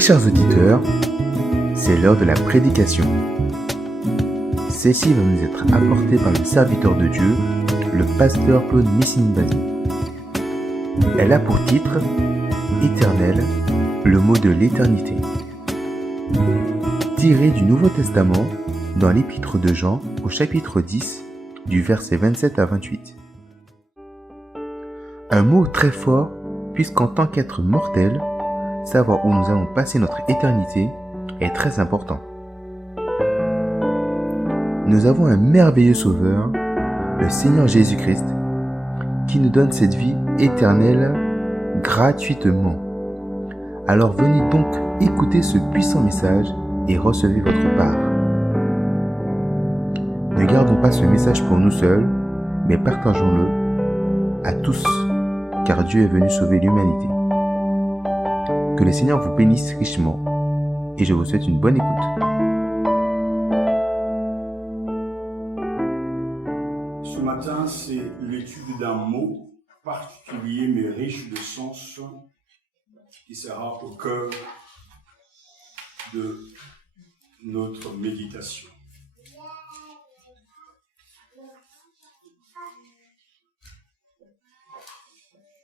Très chers auditeurs, c'est l'heure de la prédication. Celle-ci va nous être apportée par le serviteur de Dieu, le pasteur Claude Missinbazi. Elle a pour titre « Éternel, le mot de l'éternité ». Tiré du Nouveau Testament dans l'épître de Jean au chapitre 10, du verset 27 à 28. Un mot très fort, puisqu'en tant qu'être mortel, savoir où nous allons passer notre éternité est très important. Nous avons un merveilleux Sauveur, le Seigneur Jésus-Christ, qui nous donne cette vie éternelle gratuitement. Alors venez donc écouter ce puissant message et recevez votre part. Ne gardons pas ce message pour nous seuls, mais partageons-le à tous, car Dieu est venu sauver l'humanité. Que le Seigneur vous bénisse richement et je vous souhaite une bonne écoute. Ce matin, c'est l'étude d'un mot particulier mais riche de sens qui sera au cœur de notre méditation.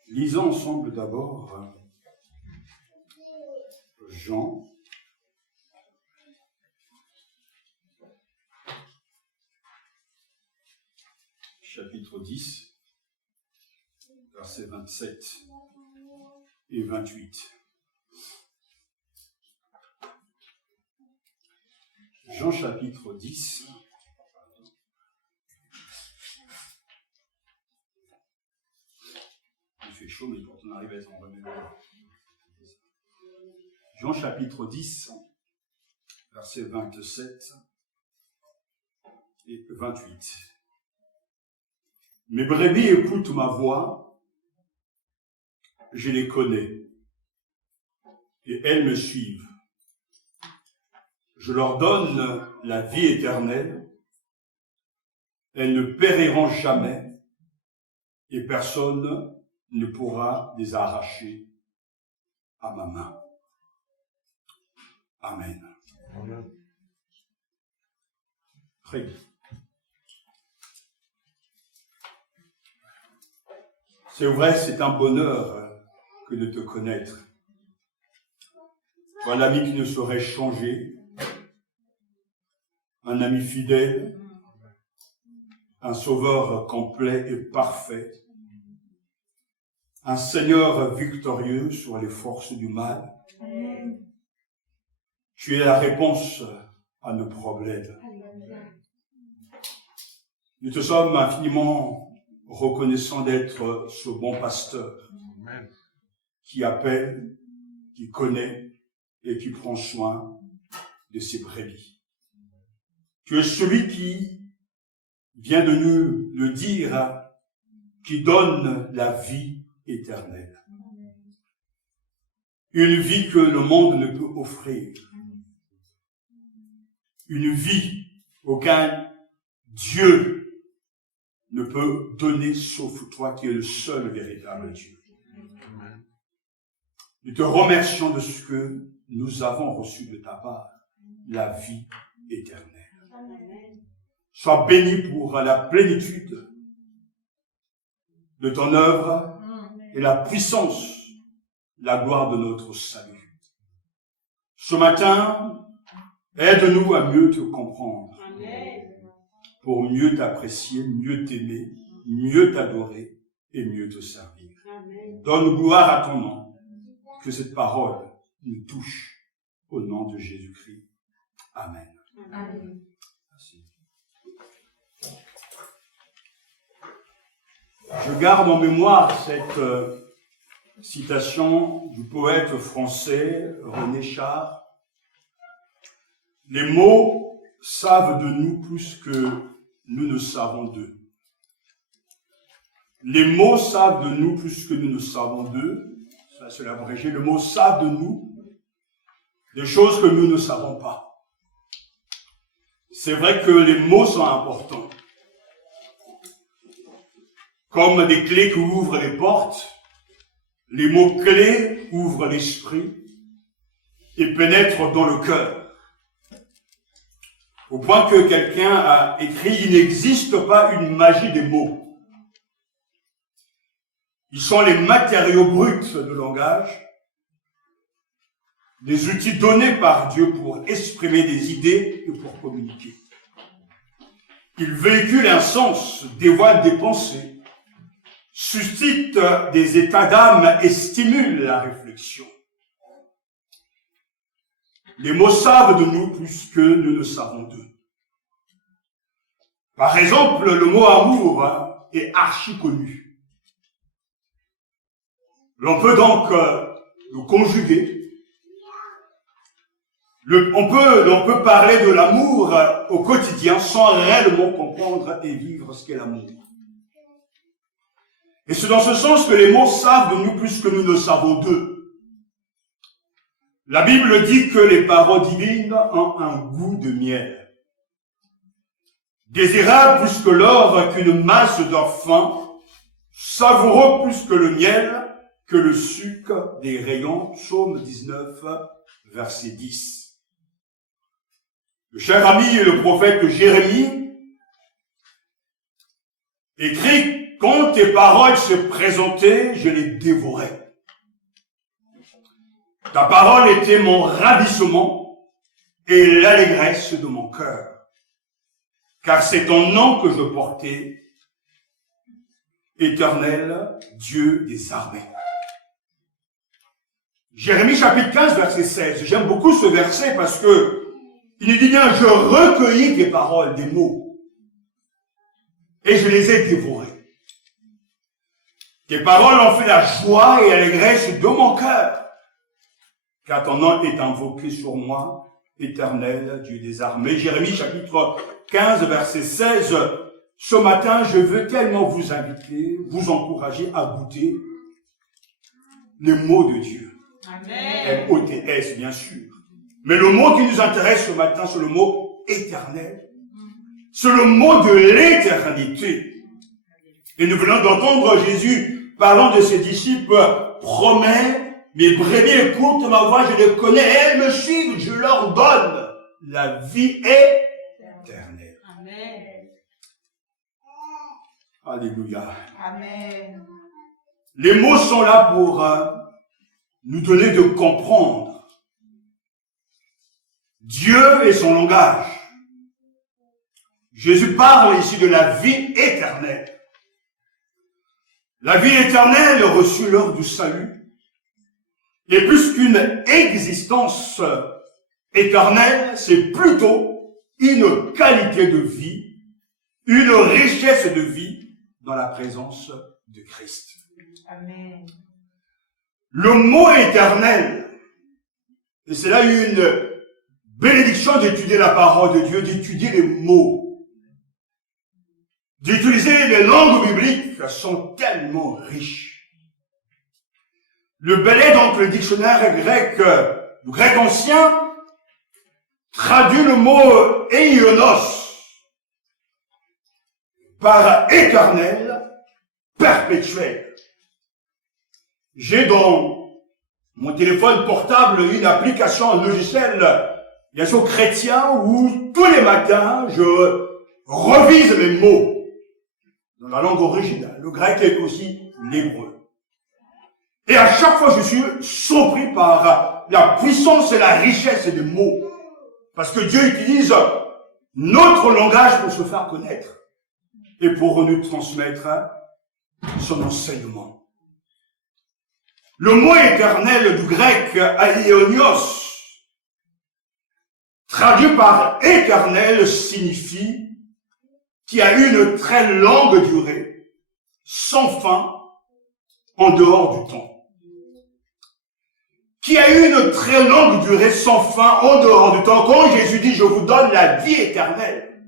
Lisons ensemble d'abord Jean, chapitre 10, versets 27 et 28. Jean chapitre 10, il fait chaud, mais quand on arrive à s'en remettre. Jean chapitre 10, versets 27 et 28. Mes brebis écoutent ma voix, je les connais, et elles me suivent. Je leur donne la vie éternelle, elles ne périront jamais, et personne ne pourra les arracher à ma main. Amen. Amen. Priez. C'est vrai, c'est un bonheur que de te connaître. Toi, l'ami qui ne saurait changer, un ami fidèle, un sauveur complet et parfait, un Seigneur victorieux sur les forces du mal. Tu es la réponse à nos problèmes. Nous te sommes infiniment reconnaissants d'être ce bon pasteur qui appelle, qui connaît et qui prend soin de ses brebis. Tu es celui qui vient de nous le dire, qui donne la vie éternelle. Une vie que le monde ne peut offrir. Une vie auquel Dieu ne peut donner sauf toi qui es le seul véritable Dieu. Nous te remercions de ce que nous avons reçu de ta part, la vie éternelle. Sois béni pour la plénitude de ton œuvre et la puissance, la gloire de notre salut. Ce matin, aide-nous à mieux te comprendre, pour mieux t'apprécier, mieux t'aimer, mieux t'adorer et mieux te servir. Donne gloire à ton nom, que cette parole nous touche au nom de Jésus-Christ. Amen. Amen. Merci. Je garde en mémoire cette citation du poète français René Char. Les mots savent de nous plus que nous ne savons d'eux. Les mots savent de nous plus que nous ne savons d'eux. Ça, c'est l'abrégé. Le mot savent de nous des choses que nous ne savons pas. C'est vrai que les mots sont importants. Comme des clés qui ouvrent les portes, les mots clés ouvrent l'esprit. et pénètre dans le cœur. Au point que quelqu'un a écrit, il n'existe pas une magie des mots. Ils sont les matériaux bruts de langage, des outils donnés par Dieu pour exprimer des idées et pour communiquer. Ils véhiculent un sens, dévoilent des pensées, suscitent des états d'âme et stimulent la réflexion. Les mots savent de nous plus que nous ne savons d'eux. Par exemple, le mot amour est archi connu. L'on peut donc le conjuguer. On peut parler de l'amour au quotidien sans réellement comprendre et vivre ce qu'est l'amour. Et c'est dans ce sens que les mots savent de nous plus que nous ne savons d'eux. La Bible dit que les paroles divines ont un goût de miel. Désirable plus que l'or, qu'une masse d'or fin, savoureux plus que le miel, que le sucre des rayons. Psaume 19, verset 10. Le cher ami, le prophète Jérémie, écrit « Quand tes paroles se présentaient, je les dévorais. Ta parole était mon ravissement et l'allégresse de mon cœur. Car c'est ton nom que je portais, Éternel, Dieu des armées. » Jérémie chapitre 15, verset 16. J'aime beaucoup ce verset parce que il nous dit bien, je recueillis tes paroles, des mots, et je les ai dévorés. Tes paroles ont fait la joie et l'allégresse de mon cœur, car ton nom est invoqué sur moi, Éternel, Dieu des armées. Jérémie chapitre 15, verset 16. Ce matin, je veux tellement vous inviter, vous encourager à goûter les mots de Dieu. Amen. M-O-T-S, bien sûr. Mais le mot qui nous intéresse ce matin, c'est le mot éternel. C'est le mot de l'éternité. Et nous venons d'entendre Jésus parlant de ses disciples, promets, mes brebis écoutent ma voix, je les connais, elles me suivent, je leur donne la vie éternelle. Amen. Alléluia. Amen. Les mots sont là pour nous donner de comprendre Dieu et son langage. Jésus parle ici de la vie éternelle. La vie éternelle reçue lors du salut est plus qu'une existence éternelle, c'est plutôt une qualité de vie, une richesse de vie dans la présence de Christ. Amen. Le mot éternel, et c'est là une bénédiction d'étudier la parole de Dieu, d'étudier les mots, d'utiliser les langues bibliques qui sont tellement riches. Le Belé, donc le dictionnaire grec, le grec ancien, traduit le mot éionos par éternel, perpétuel. J'ai dans mon téléphone portable une application, un logiciel, bien sûr chrétien, où tous les matins, je revise mes mots dans la langue originale, le grec est aussi l'hébreu. Et à chaque fois, je suis surpris par la puissance et la richesse des mots. Parce que Dieu utilise notre langage pour se faire connaître et pour nous transmettre son enseignement. Le mot éternel du grec aionios, traduit par éternel, signifie qui a une très longue durée, sans fin, en dehors du temps. Qui a une très longue durée, sans fin, en dehors du temps. Quand Jésus dit, je vous donne la vie éternelle,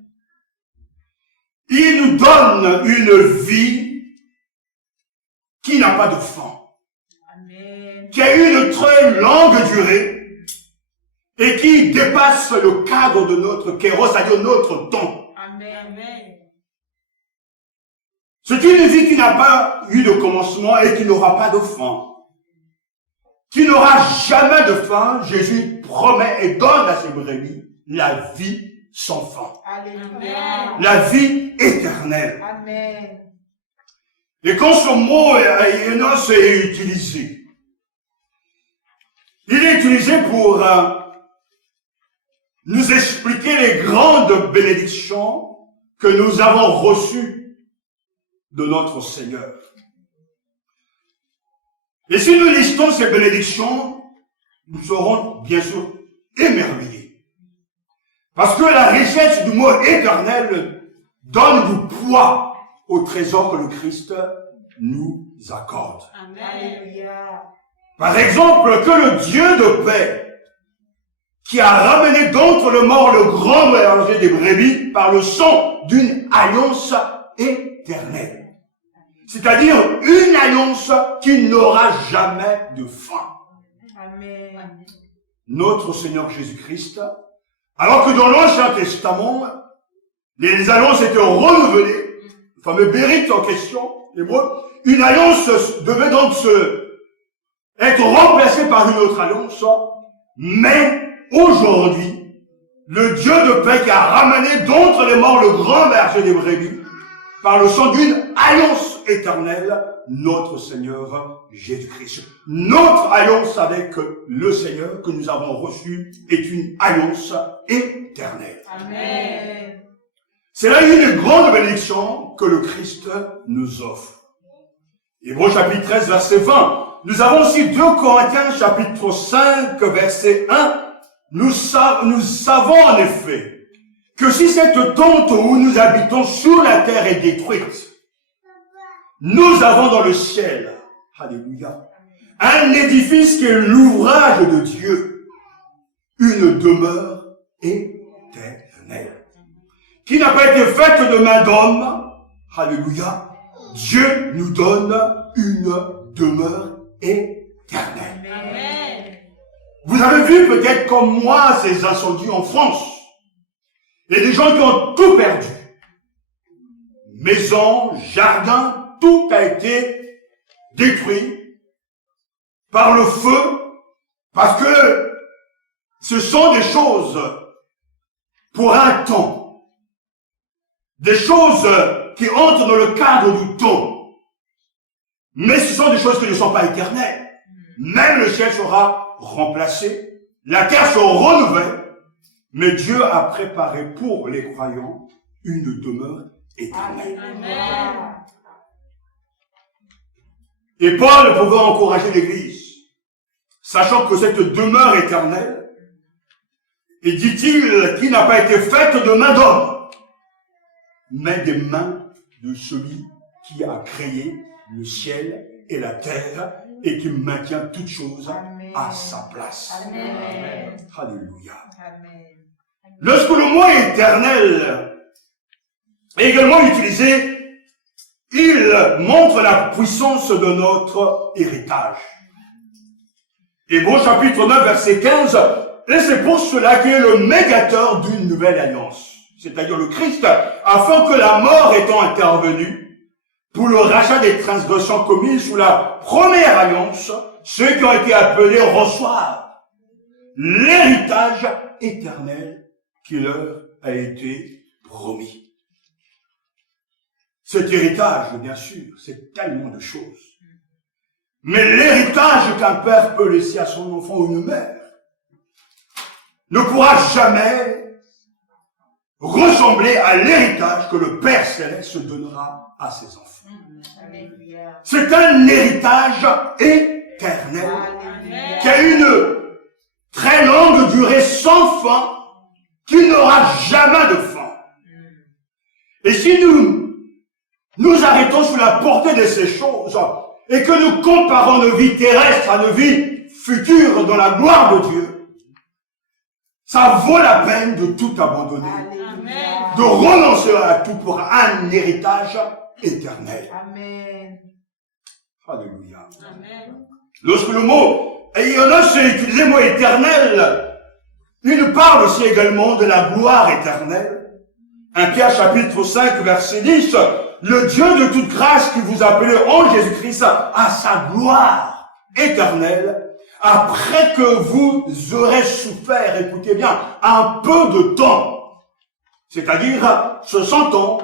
il nous donne une vie qui n'a pas de fin. Amen. Qui a une très longue durée et qui dépasse le cadre de notre kéros, c'est-à-dire notre temps. Amen. C'est une vie qui n'a pas eu de commencement et qui n'aura pas de fin. qui n'aura jamais de fin, Jésus promet et donne à ses brebis la vie sans fin. Alléluia. La vie éternelle. Amen. Et quand ce mot Aionios est utilisé, il est utilisé pour nous expliquer les grandes bénédictions que nous avons reçues de notre Seigneur. Et si nous listons ces bénédictions, nous serons bien sûr émerveillés. Parce que la richesse du mot éternel donne du poids au trésor que le Christ nous accorde. Alléluia. Par exemple, que le Dieu de paix, qui a ramené d'entre le mort le grand berger des brebis par le sang d'une alliance éternelle. C'est-à-dire une alliance qui n'aura jamais de fin. Amen. Notre Seigneur Jésus-Christ, alors que dans l'Ancien Testament, les alliances étaient renouvelées, le fameux bérite en question, l'hébreu, une alliance devait donc être remplacée par une autre alliance, mais aujourd'hui, le Dieu de paix qui a ramené d'entre les morts le grand berger des brebis, par le sang d'une alliance éternelle, notre Seigneur Jésus-Christ. Notre alliance avec le Seigneur que nous avons reçu est une alliance éternelle. Amen. C'est là une grande bénédiction que le Christ nous offre. Hébreux chapitre 13, verset 20. Nous avons aussi 2 Corinthiens chapitre 5, verset 1. Nous savons en effet que si cette tente où nous habitons sur la terre est détruite, nous avons dans le ciel, alléluia, un édifice qui est l'ouvrage de Dieu, une demeure éternelle, qui n'a pas été faite de main d'homme, alléluia. Dieu nous donne une demeure éternelle. Amen. Vous avez vu peut-être comme moi ces incendies en France. Il y a des gens qui ont tout perdu. Maisons, jardins, tout a été détruit par le feu, parce que ce sont des choses pour un temps. Des choses qui entrent dans le cadre du temps. Mais ce sont des choses qui ne sont pas éternelles. Même le ciel sera remplacé, la terre sera renouvelée, mais Dieu a préparé pour les croyants une demeure éternelle. Amen. Et Paul pouvait encourager l'Église, sachant que cette demeure éternelle, et dit-il, qui n'a pas été faite de main d'homme, mais des mains de celui qui a créé le ciel et la terre et qui maintient toutes choses à sa place. Amen. Alléluia. Amen. Lorsque le mot éternel est également utilisé, il montre la puissance de notre héritage. Hébreux chapitre 9, verset 15, et c'est pour cela qu'il est le médiateur d'une nouvelle alliance, c'est-à-dire le Christ, afin que la mort étant intervenue, pour le rachat des transgressions commises sous la première alliance, ceux qui ont été appelés reçoivent l'héritage éternel qui leur a été promis. Cet héritage, bien sûr, c'est tellement de choses. Mais l'héritage qu'un père peut laisser à son enfant ou une mère ne pourra jamais ressembler à l'héritage que le Père Céleste donnera à ses enfants. Alléluia. C'est un héritage éternel Alléluia. qui a une très longue durée sans fin, qui n'aura jamais de fin. Et si nous arrêtons sous la portée de ces choses et que nous comparons nos vies terrestres à nos vies futures dans la gloire de Dieu, ça vaut la peine de tout abandonner, Alléluia. de renoncer à tout pour un héritage éternel. Amen. Alléluia. Amen. Lorsque le mot Aionios est utilisé, le mot éternel, il nous parle aussi également de la gloire éternelle. 1 Pierre chapitre 5 verset 10, le Dieu de toute grâce qui vous a appelé en Jésus-Christ à sa gloire éternelle, après que vous aurez souffert, écoutez bien, un peu de temps, c'est-à-dire 60 ans,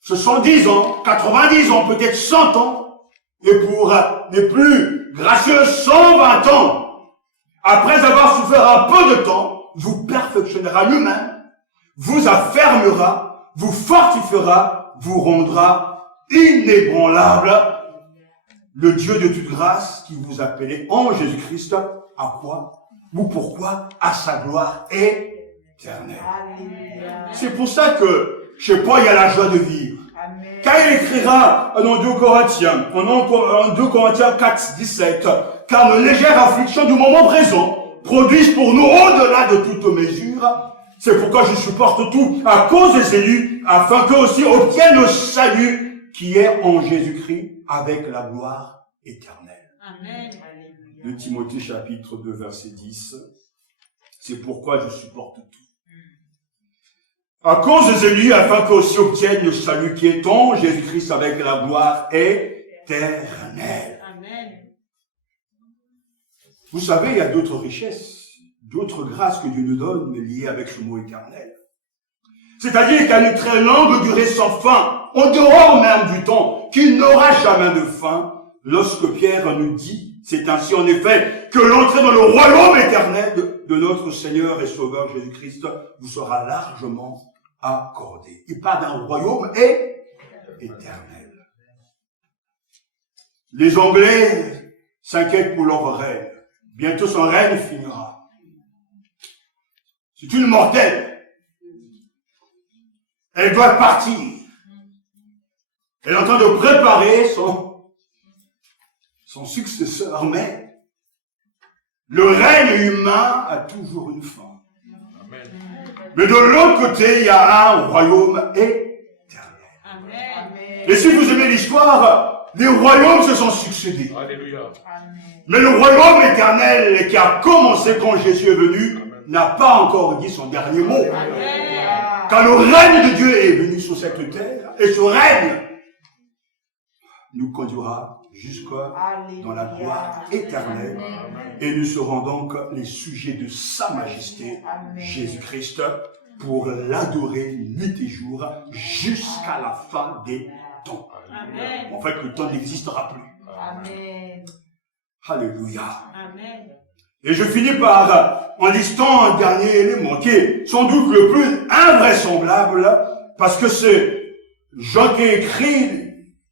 70 ans, 90 ans, peut-être 100 ans, et pour les plus gracieux 120 ans, après avoir souffert un peu de temps, vous perfectionnera lui-même, vous affermera, vous fortifiera, vous rendra inébranlable. Le Dieu de toute grâce qui vous appelait en Jésus-Christ, à quoi ou pourquoi? À sa gloire éternelle. C'est pour ça que chez Paul, il y a la joie de vivre. Car il écrira dans 2 Corinthiens, en 2 Corinthiens 4, 17, car nos légères afflictions du moment présent produisent pour nous au-delà de toute mesure. C'est pourquoi je supporte tout à cause des élus, afin qu'eux aussi obtiennent le salut qui est en Jésus-Christ avec la gloire éternelle. Amen. 2 Timothée chapitre 2 verset 10. C'est pourquoi je supporte tout. À cause des élus, afin qu'eux aussi obtiennent le salut qui est en Jésus-Christ avec la gloire éternelle. Amen. Vous savez, il y a d'autres richesses, d'autres grâces que Dieu nous donne, mais liées avec ce mot éternel. C'est-à-dire qu'il y a une très longue durée sans fin, en dehors même du temps, qui n'aura jamais de fin, lorsque Pierre nous dit, c'est ainsi en effet, que l'entrée dans le royaume éternel de notre Seigneur et Sauveur Jésus-Christ vous sera largement accordée. Il parle d'un royaume éternel. Les Anglais s'inquiètent pour leur reine. Bientôt son règne finira. C'est une mortelle. Elle doit partir. Elle est en train de préparer son successeur, mais le règne humain a toujours une fin. Amen. Mais de l'autre côté, il y a un royaume éternel. Amen. Et si vous aimez l'histoire, les royaumes se sont succédés. Alléluia. Mais le royaume éternel qui a commencé quand Jésus est venu n'a pas encore dit son dernier mot. Car le règne de Dieu est venu sur cette terre et ce règne nous conduira jusque dans la gloire éternelle. Et nous serons donc les sujets de sa majesté, Jésus-Christ, pour l'adorer nuit et jour jusqu'à la fin des temps. Amen. En fait, le temps n'existera plus. Amen. Alléluia. Amen. Et je finis par, en listant un dernier élément qui est sans doute le plus invraisemblable, parce que c'est Jean qui écrit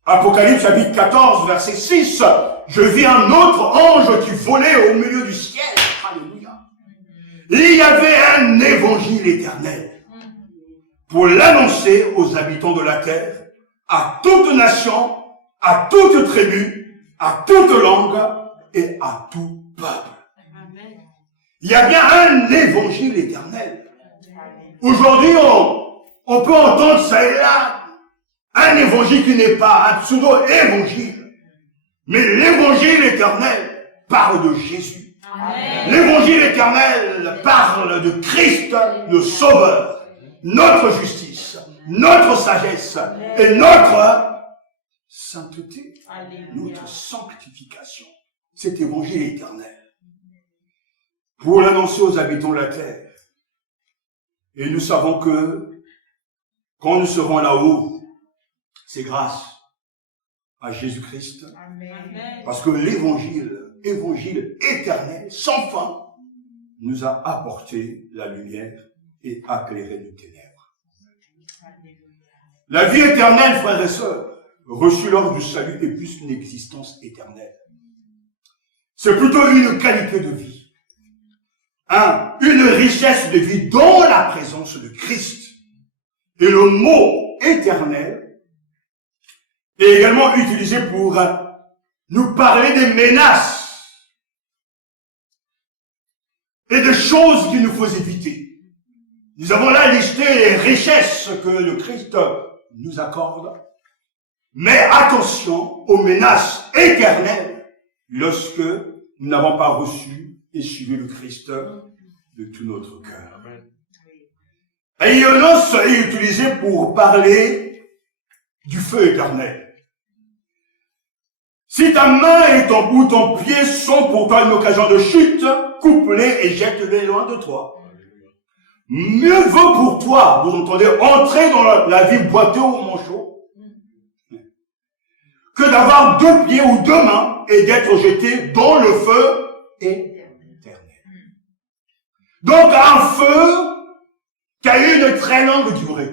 Apocalypse chapitre 14 verset 6. Je vis un autre ange qui volait au milieu du ciel. Alléluia. Il y avait un évangile éternel pour l'annoncer aux habitants de la terre, à toute nation, à toute tribu, à toute langue et à tout peuple. Amen. Il y a bien un évangile éternel. Aujourd'hui, on peut entendre ça et là un évangile qui n'est pas un pseudo-évangile. Mais l'évangile éternel parle de Jésus. Amen. L'évangile éternel parle de Christ, le Sauveur, notre justice, notre sagesse et notre sainteté, Alléluia. notre sanctification. Cet évangile éternel. Pour l'annoncer aux habitants de la terre. Et nous savons que quand nous serons là-haut, c'est grâce à Jésus-Christ. Amen. Parce que l'évangile, évangile éternel, sans fin, nous a apporté la lumière et éclairé nos ténèbres. La vie éternelle, frères et sœurs, reçue lors du salut est plus qu'une existence éternelle. C'est plutôt une qualité de vie. Une richesse de vie dans la présence de Christ. Et le mot éternel est également utilisé pour nous parler des menaces et des choses qu'il nous faut éviter. Nous avons là listé les richesses que le Christ nous accorde. Mais attention aux menaces éternelles lorsque nous n'avons pas reçu et suivi le Christ de tout notre cœur. Et Ionos est utilisé pour parler du feu éternel. Si ta main et ton pied sont pour toi une occasion de chute, coupe-les et jette-les loin de toi. Mieux vaut pour toi, vous entendez, entrer dans la vie boiteuse ou manchot, que d'avoir 2 pieds ou 2 mains et d'être jeté dans le feu éternel. Donc un feu qui a eu une très longue durée,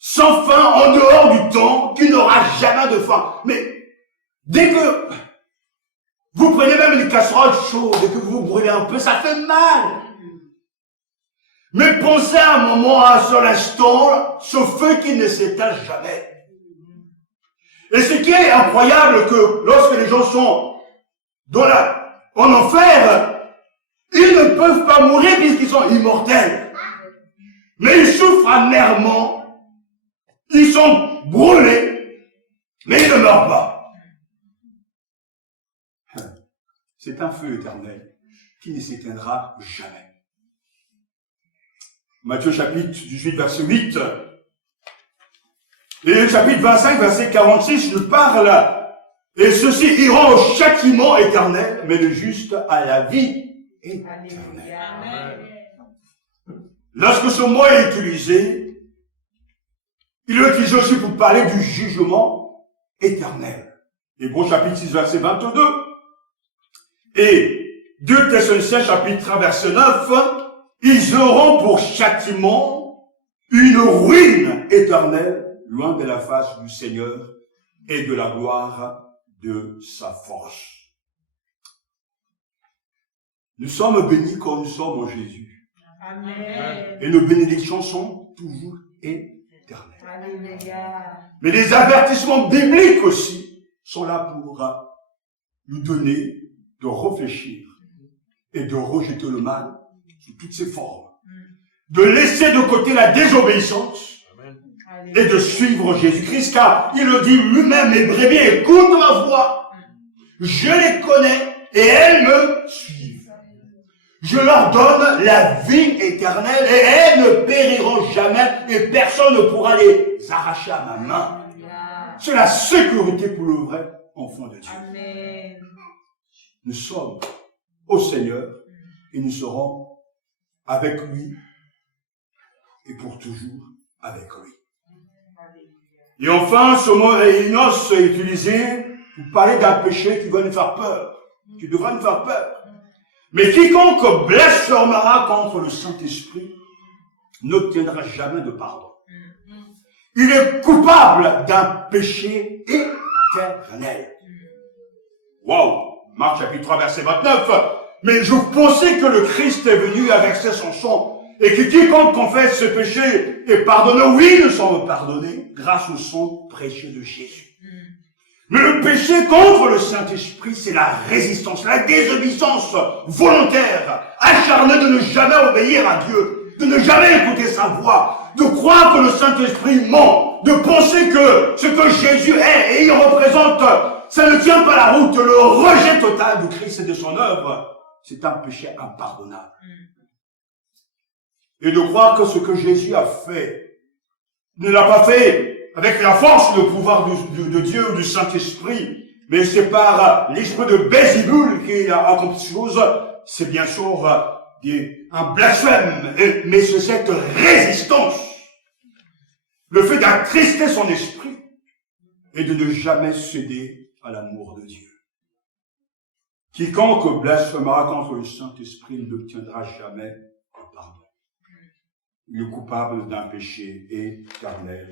sans fin, en dehors du temps, qui n'aura jamais de fin. Mais dès que vous prenez même une casserole chaude et que vous brûlez un peu, ça fait mal. Mais pensez un moment, à son instant, ce feu qui ne s'éteint jamais. Et ce qui est incroyable, que lorsque les gens sont en enfer, ils ne peuvent pas mourir puisqu'ils sont immortels. Mais ils souffrent amèrement, ils sont brûlés, mais ils ne meurent pas. C'est un feu éternel qui ne s'éteindra jamais. Matthieu chapitre 18, verset 8. Et le chapitre 25, verset 46, nous parle, et ceux-ci iront au châtiment éternel, mais le juste à la vie éternelle. Lorsque ce mot est utilisé, il est utilisé aussi pour parler du jugement éternel. Hébreux chapitre 6, verset 22. Et 2 Thessaloniciens chapitre 3, verset 9, ils auront pour châtiment une ruine éternelle, loin de la face du Seigneur et de la gloire de sa force. Nous sommes bénis quand nous sommes en Jésus. Amen. Et nos bénédictions sont toujours éternelles. Alléluia. Mais les avertissements bibliques aussi sont là pour nous donner de réfléchir et de rejeter le mal sous toutes ses formes. De laisser de côté la désobéissance et de suivre Jésus-Christ, car il le dit lui-même, mes brebis écoutent ma voix, je les connais et elles me suivent. Je leur donne la vie éternelle et elles ne périront jamais et personne ne pourra les arracher à ma main. C'est la sécurité pour le vrai enfant de Dieu. Amen. Nous sommes au Seigneur et nous serons avec lui et pour toujours avec lui. Et enfin, ce mot éinos est utilisé pour parler d'un péché qui va nous faire peur, qui devra nous faire peur. Mais quiconque blasphémera contre le Saint-Esprit n'obtiendra jamais de pardon. Il est coupable d'un péché éternel. Waouh! Marc chapitre 3, verset 29. Mais je pensais que le Christ est venu à verser son sang et que quiconque confesse ce péché est pardonné. Oui, nous sommes pardonnés grâce au sang précieux de Jésus. Mais le péché contre le Saint-Esprit, c'est la résistance, la désobéissance volontaire, acharnée de ne jamais obéir à Dieu, de ne jamais écouter sa voix, de croire que le Saint-Esprit ment, de penser que ce que Jésus est et il représente, ça ne tient pas la route. Le rejet total du Christ et de son œuvre, c'est un péché impardonnable. Et de croire que ce que Jésus a fait, ne l'a pas fait avec la force et le pouvoir de Dieu ou du Saint-Esprit, mais c'est par l'esprit de Belzébuth qu'il a accompli ces choses, c'est bien sûr un blasphème, mais c'est cette résistance, le fait d'attrister son esprit et de ne jamais céder à l'amour de Dieu. Quiconque blasphémera contre le Saint-Esprit n'obtiendra jamais le pardon. Il est coupable d'un péché éternel.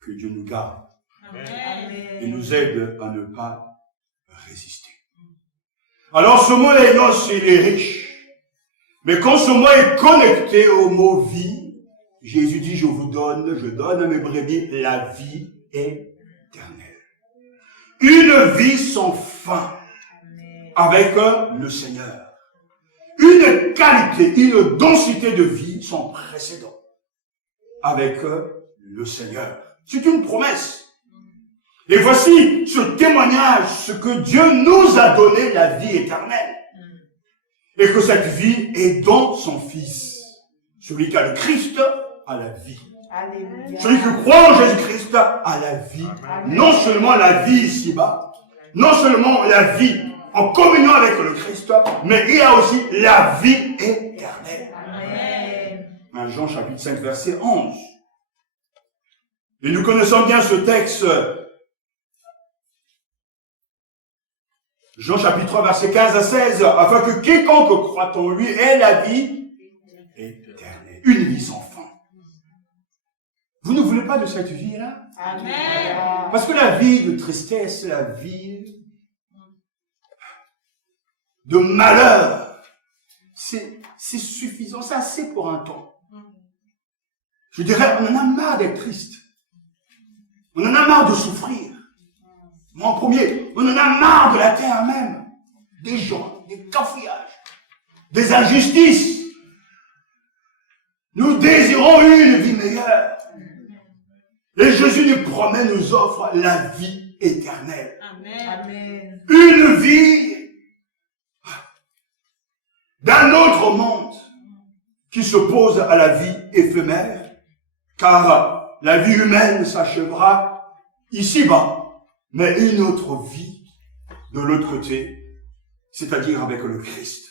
Que Dieu nous garde. Amen. Et nous aide à ne pas résister. Alors ce mot énos, il est riche. Mais quand ce mot est connecté au mot vie, Jésus dit, je donne à mes brebis la vie éternelle. Une vie sans fin avec le Seigneur. Une qualité, une densité de vie sans précédent avec le Seigneur. C'est une promesse. Et voici ce témoignage, ce que Dieu nous a donné, la vie éternelle. Et que cette vie est dans son Fils. Celui qui a le Christ a la vie Alléluia. Celui qui croit en Jésus-Christ a la vie. Amen. Non seulement la vie ici-bas, non seulement la vie en communion avec le Christ, mais il y a aussi la vie éternelle. Amen. 1 Jean chapitre 5 verset 11. Et nous connaissons bien ce texte. Jean chapitre 3 verset 15 à 16. Afin que quiconque croit en lui ait la vie éternelle. Une vie sans fin. Vous ne voulez pas de cette vie-là? Amen. Parce que la vie de tristesse, la vie de malheur, c'est suffisant, c'est assez pour un temps. Je dirais, on en a marre d'être triste. On en a marre de souffrir. Moi en premier, on en a marre de la terre même. Des gens, des cafouillages, des injustices. Nous désirons une vie meilleure. Et Jésus nous promet, nous offre la vie éternelle. Amen. Amen. Une vie d'un autre monde qui s'oppose à la vie éphémère, car la vie humaine s'achèvera ici-bas, mais une autre vie de l'autre côté, c'est-à-dire avec le Christ.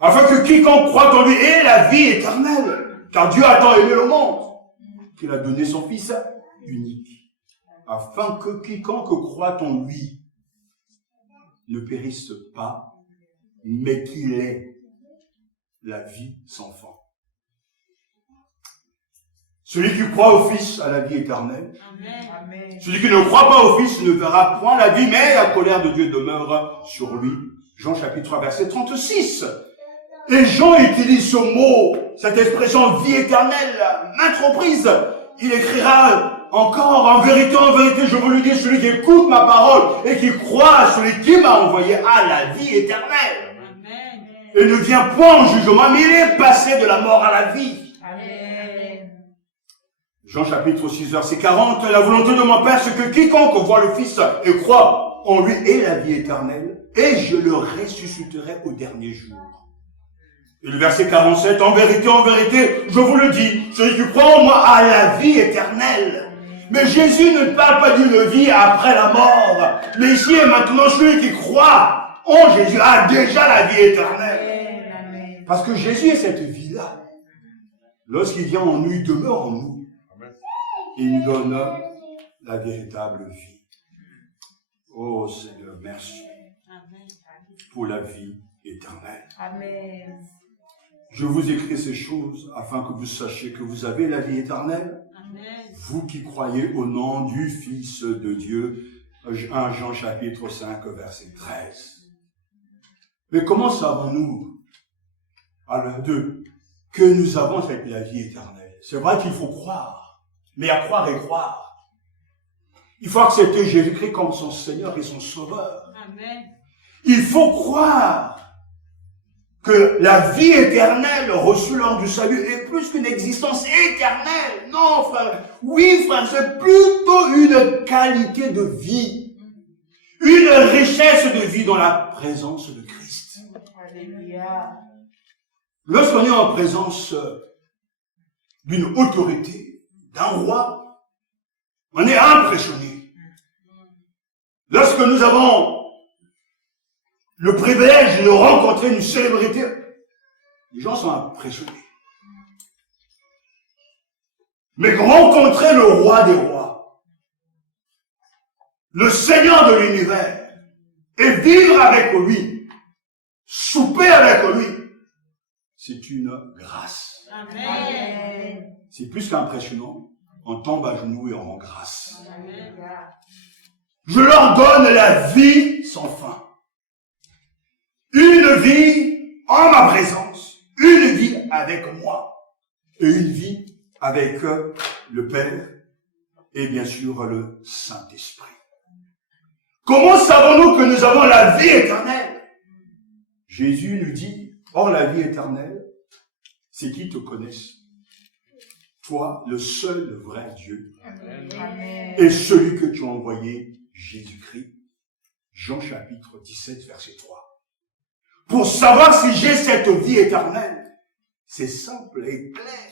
Afin que quiconque croit en lui ait la vie éternelle, car Dieu a tant aimé le monde qu'il a donné son Fils unique, afin que quiconque croit en lui ne périsse pas, mais qu'il ait la vie sans fin. Celui qui croit au Fils a la vie éternelle. Amen. Amen. Celui qui ne croit pas au Fils ne verra point la vie, mais la colère de Dieu demeure sur lui. Jean chapitre 3 verset 36. Et Jean utilise ce mot, cette expression vie éternelle, maintes reprises. Il écrira encore, en vérité, je vous le dis, celui qui écoute ma parole et qui croit à celui qui m'a envoyé a la vie éternelle. Amen. Et ne vient point en jugement, mais il est passé de la mort à la vie. Amen. Jean chapitre 6 verset 40, la volonté de mon Père, c'est que quiconque voit le Fils et croit en lui ait la vie éternelle, et je le ressusciterai au dernier jour. Et le verset 47, en vérité, je vous le dis, celui qui croit en moi a la vie éternelle. Mais Jésus ne parle pas d'une vie après la mort. Mais ici et maintenant, celui qui croit en Jésus a déjà la vie éternelle. Amen. Parce que Jésus est cette vie-là. Lorsqu'il vient en nous, il demeure en nous. Et il nous donne la véritable vie. Oh Seigneur, merci Amen. pour la vie éternelle. Amen. Je vous écris ces choses afin que vous sachiez que vous avez la vie éternelle. Amen. Vous qui croyez au nom du Fils de Dieu. 1 Jean chapitre 5 verset 13. Mais comment savons-nous alors que nous avons la vie éternelle? C'est vrai qu'il faut croire, mais à croire et croire. Il faut accepter Jésus-Christ comme son Seigneur et son Sauveur. Amen. Il faut croire que la vie éternelle reçue lors du salut est plus qu'une existence éternelle. Non, frère. Oui, frère, c'est plutôt une qualité de vie. Une richesse de vie dans la présence de Christ. Alléluia. Lorsqu'on est en présence d'une autorité, d'un roi, on est impressionné. Lorsque nous avons le privilège de rencontrer une célébrité, les gens sont impressionnés. Mais rencontrer le roi des rois, le Seigneur de l'univers, et vivre avec lui, souper avec lui, c'est une grâce. Amen. C'est plus qu'impressionnant. On tombe à genoux et on rend grâce. Alléluia. Je leur donne la vie sans fin. Une vie en ma présence, une vie avec moi, et une vie avec le Père et bien sûr le Saint-Esprit. Comment savons-nous que nous avons la vie éternelle? Jésus nous dit, or la vie éternelle, c'est qu'ils te connaissent. Toi, le seul vrai Dieu, Amen. et celui que tu as envoyé, Jésus-Christ. Jean chapitre 17, verset 3. Pour savoir si j'ai cette vie éternelle, c'est simple et clair.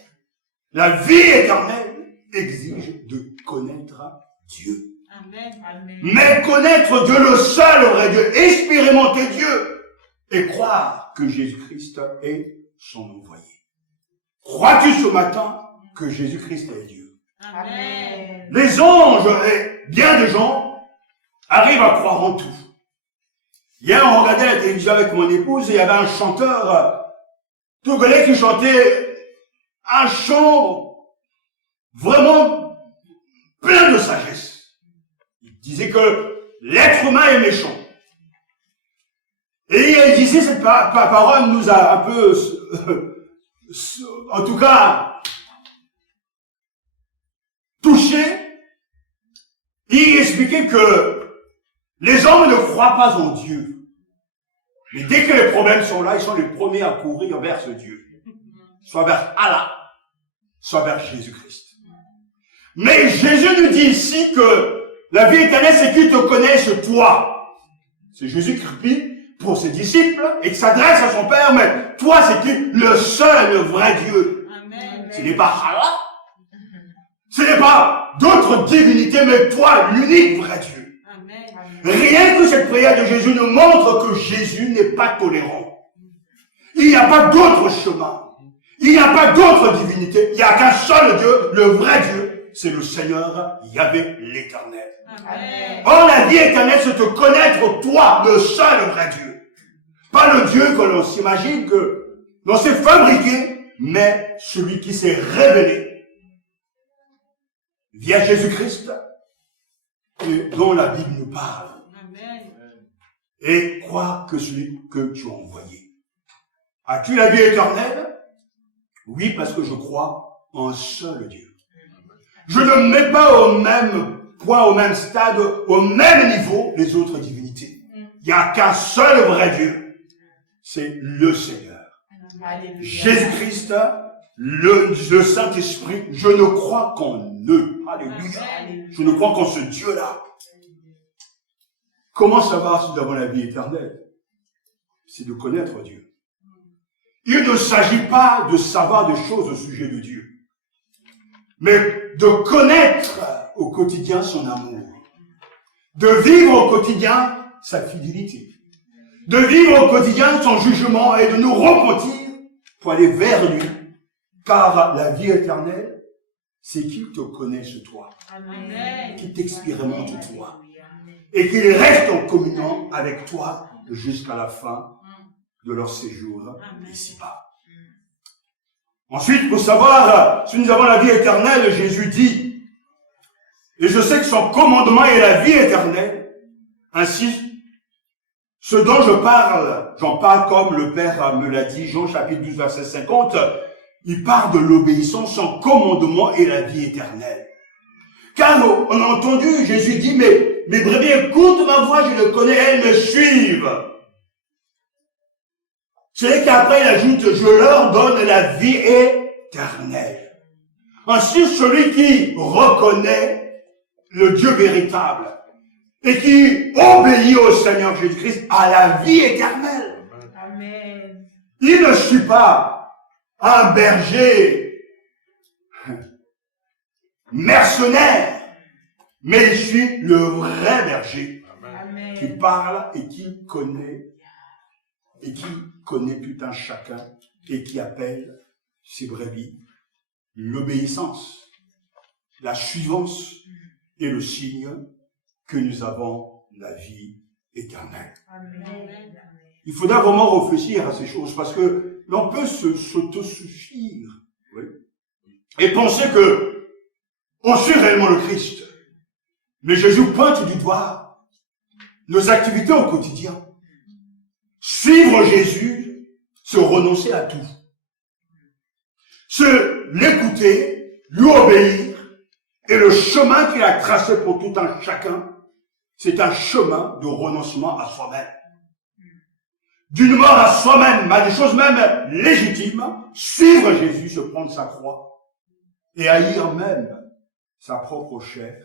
La vie éternelle exige de connaître Dieu. Amen. Amen. Mais connaître Dieu, le seul vrai Dieu, expérimenter Dieu et croire que Jésus-Christ est son envoyé. Crois-tu ce matin que Jésus-Christ est Dieu? Amen. Les anges et bien des gens arrivent à croire en tout. Hier, on regardait la télévision avec mon épouse et il y avait un chanteur togolais qui chantait un chant vraiment plein de sagesse. Il disait que l'être humain est méchant. Et il disait, cette parole nous a un peu, en tout cas, touché. Il expliquait que les hommes ne croient pas en Dieu. Mais dès que les problèmes sont là, ils sont les premiers à courir vers ce Dieu. Soit vers Allah, soit vers Jésus-Christ. Mais Jésus nous dit ici que la vie éternelle, c'est qu'ils te connaissent toi. C'est Jésus qui prie pour ses disciples et qui s'adresse à son Père, mais toi, c'est qui? Le seul vrai Dieu. Amen. Ce n'est pas Allah. Ce n'est pas d'autres divinités, mais toi, l'unique vrai Dieu. Amen. Rien que cette prière de Jésus nous montre que Jésus n'est pas tolérant. Il n'y a pas d'autre chemin. Il n'y a pas d'autre divinité. Il n'y a qu'un seul Dieu, le vrai Dieu. C'est le Seigneur Yahvé l'Éternel. Amen. Or, la vie éternelle, c'est de connaître toi, le seul vrai Dieu. Pas le Dieu que l'on s'imagine, que l'on s'est fabriqué, mais celui qui s'est révélé via Jésus-Christ et dont la Bible nous parle. Amen. Et croire que celui que tu as envoyé. As-tu la vie éternelle? Oui, parce que je crois en un seul Dieu. Je ne mets pas au même point, au même stade, au même niveau les autres divinités. Il n'y a qu'un seul vrai Dieu. C'est le Seigneur. Alléluia. Jésus-Christ, le Saint-Esprit, je ne crois qu'en eux. Alléluia. Amen. Je ne crois qu'en ce Dieu-là. Comment savoir si nous avons la vie éternelle? C'est de connaître Dieu. Il ne s'agit pas de savoir des choses au sujet de Dieu, mais de connaître au quotidien son amour, de vivre au quotidien sa fidélité, de vivre au quotidien son jugement et de nous repentir pour aller vers lui, car la vie éternelle, c'est qu'il te connaisse toi, Amen. qu'il t'expérimente toi, et qu'il reste en communion avec toi jusqu'à la fin de leur séjour ici-bas. Ensuite, pour savoir si nous avons la vie éternelle, Jésus dit, et je sais que son commandement est la vie éternelle, ainsi, ce dont j'en parle comme le Père me l'a dit, Jean chapitre 12, verset 50, il parle de l'obéissance, son commandement est la vie éternelle. Car on a entendu, Jésus dit, mais mes brebis écoutent ma voix, je le connais, elles me suivent. C'est qu'après il ajoute, je leur donne la vie éternelle. Ainsi, celui qui reconnaît le Dieu véritable et qui obéit au Seigneur Jésus-Christ a la vie éternelle. Amen. Il ne suit pas un berger mercenaire, mais il suit le vrai berger Amen. qui parle et qui connaît tout un chacun et qui appelle ses brebis l'obéissance, la suivance et le signe que nous avons la vie éternelle. Amen. Il faudra vraiment réfléchir à ces choses parce que l'on peut s'autosuffire, oui, et penser que on suit réellement le Christ. Mais Jésus pointe du doigt nos activités au quotidien. Suivre Jésus, se renoncer à tout. Se l'écouter, lui obéir, et le chemin qu'il a tracé pour tout un chacun, c'est un chemin de renoncement à soi-même. D'une mort à soi-même, à des choses même légitimes, suivre Jésus, se prendre sa croix, et haïr même sa propre chair,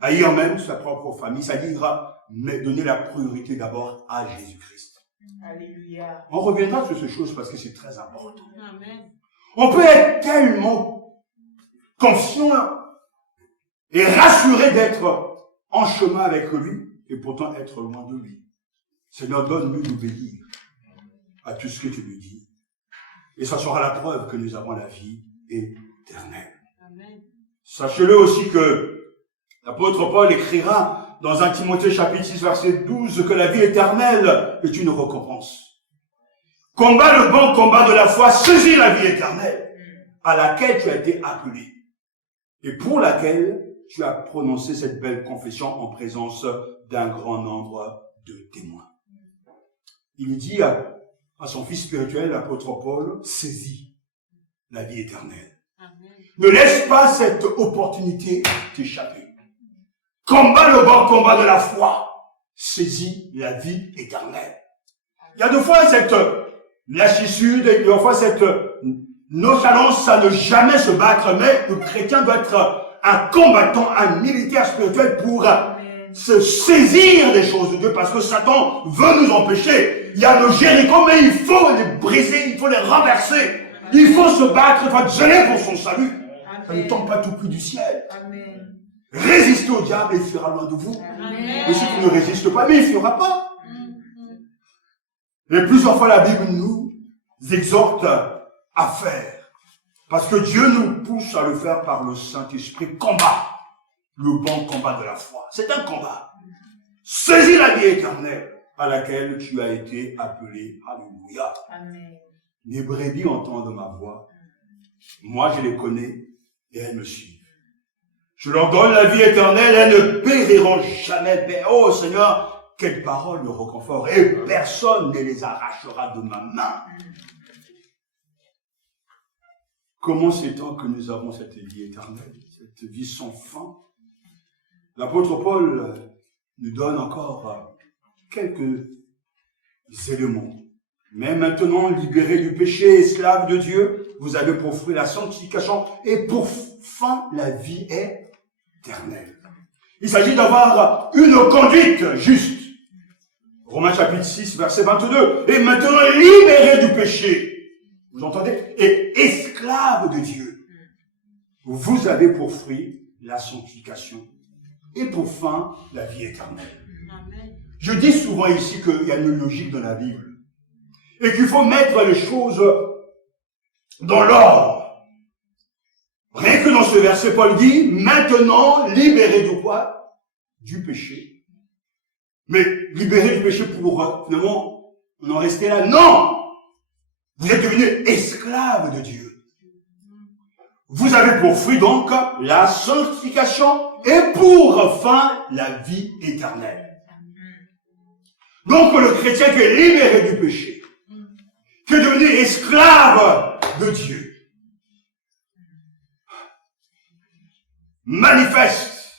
haïr même sa propre famille, c'est-à-dire mais donner la priorité d'abord à Jésus-Christ. Alléluia. On reviendra sur ces choses parce que c'est très important. Amen. On peut être tellement confiant et rassuré d'être en chemin avec lui et pourtant être loin de lui. Seigneur, donne-nous d'obéir à tout ce que tu lui dis. Et ça sera la preuve que nous avons la vie éternelle. Amen. Sachez-le aussi que l'apôtre Paul écrira dans 1 Timothée chapitre 6 verset 12 que la vie éternelle est une récompense. Combat le bon combat de la foi, saisis la vie éternelle à laquelle tu as été appelé et pour laquelle tu as prononcé cette belle confession en présence d'un grand nombre de témoins. Il dit à son fils spirituel, l'apôtre Paul, saisis la vie éternelle. Amen. Ne laisse pas cette opportunité t'échapper. Combat le bon combat de la foi. Saisis la vie éternelle. Il y a deux fois cette lassitude, et deux fois cette nonchalance à ne jamais se battre, mais le chrétien doit être un combattant, un militaire spirituel pour se saisir des choses de Dieu, parce que Satan veut nous empêcher. Il y a nos Jéricho, mais il faut les briser, il faut les renverser. Il faut se battre, il faut être zélé pour son salut. Ça ne tombe pas tout plus du ciel. Amen. Résistez au diable et il fuira loin de vous. Amen. Mais si tu ne résistes pas, mais il ne fuira pas. Et plusieurs fois la Bible nous exhorte à faire. Parce que Dieu nous pousse à le faire par le Saint-Esprit. Combat. Le bon combat de la foi. C'est un combat. Saisis la vie éternelle à laquelle tu as été appelé. Alléluia. Amen. Les brebis entendent ma voix. Moi, je les connais et elles me suivent. Je leur donne la vie éternelle, elles ne périront jamais. Oh Seigneur, quelle parole de réconfort. Et personne ne les arrachera de ma main. Comment sait-on que nous avons cette vie éternelle, cette vie sans fin? L'apôtre Paul nous donne encore quelques éléments. Mais maintenant, libérés du péché, esclaves de Dieu, vous avez pour fruit la sanctification et pour fin la vie éternelle. Il s'agit d'avoir une conduite juste. Romains chapitre 6, verset 22. Et maintenant, libérés du péché, vous entendez, et esclaves de Dieu, vous avez pour fruit la sanctification et pour fin la vie éternelle. Amen. Je dis souvent ici qu'il y a une logique dans la Bible et qu'il faut mettre les choses dans l'ordre. Rien que dans ce verset, Paul dit, maintenant, libérés de quoi? Du péché. Mais libérés du péché pour, finalement, on en rester là? Non! Vous êtes devenus esclaves de Dieu. Vous avez pour fruit donc la sanctification et pour fin la vie éternelle. Donc le chrétien qui est libéré du péché, qui est devenu esclave de Dieu, manifeste,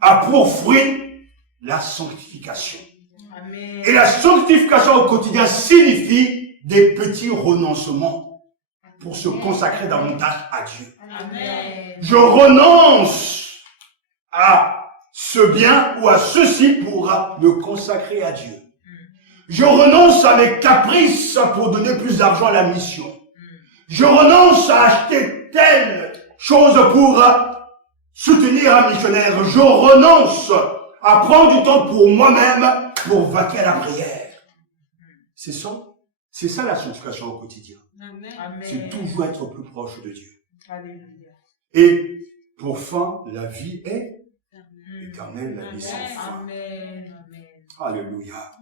a pour fruit la sanctification. Amen. Et la sanctification au quotidien signifie des petits renoncements pour se consacrer davantage à Dieu. Amen. Je renonce à ce bien ou à ceci pour me consacrer à Dieu. Je renonce à mes caprices pour donner plus d'argent à la mission. Je renonce à acheter telle chose pour soutenir un missionnaire. Je renonce à prendre du temps pour moi-même pour vaquer à la prière. C'est ça la sanctification au quotidien. Amen. Amen. C'est toujours être plus proche de Dieu. Alléluia. Et pour fin, la vie est éternelle, la vie sans fin. Amen. Amen. Alléluia.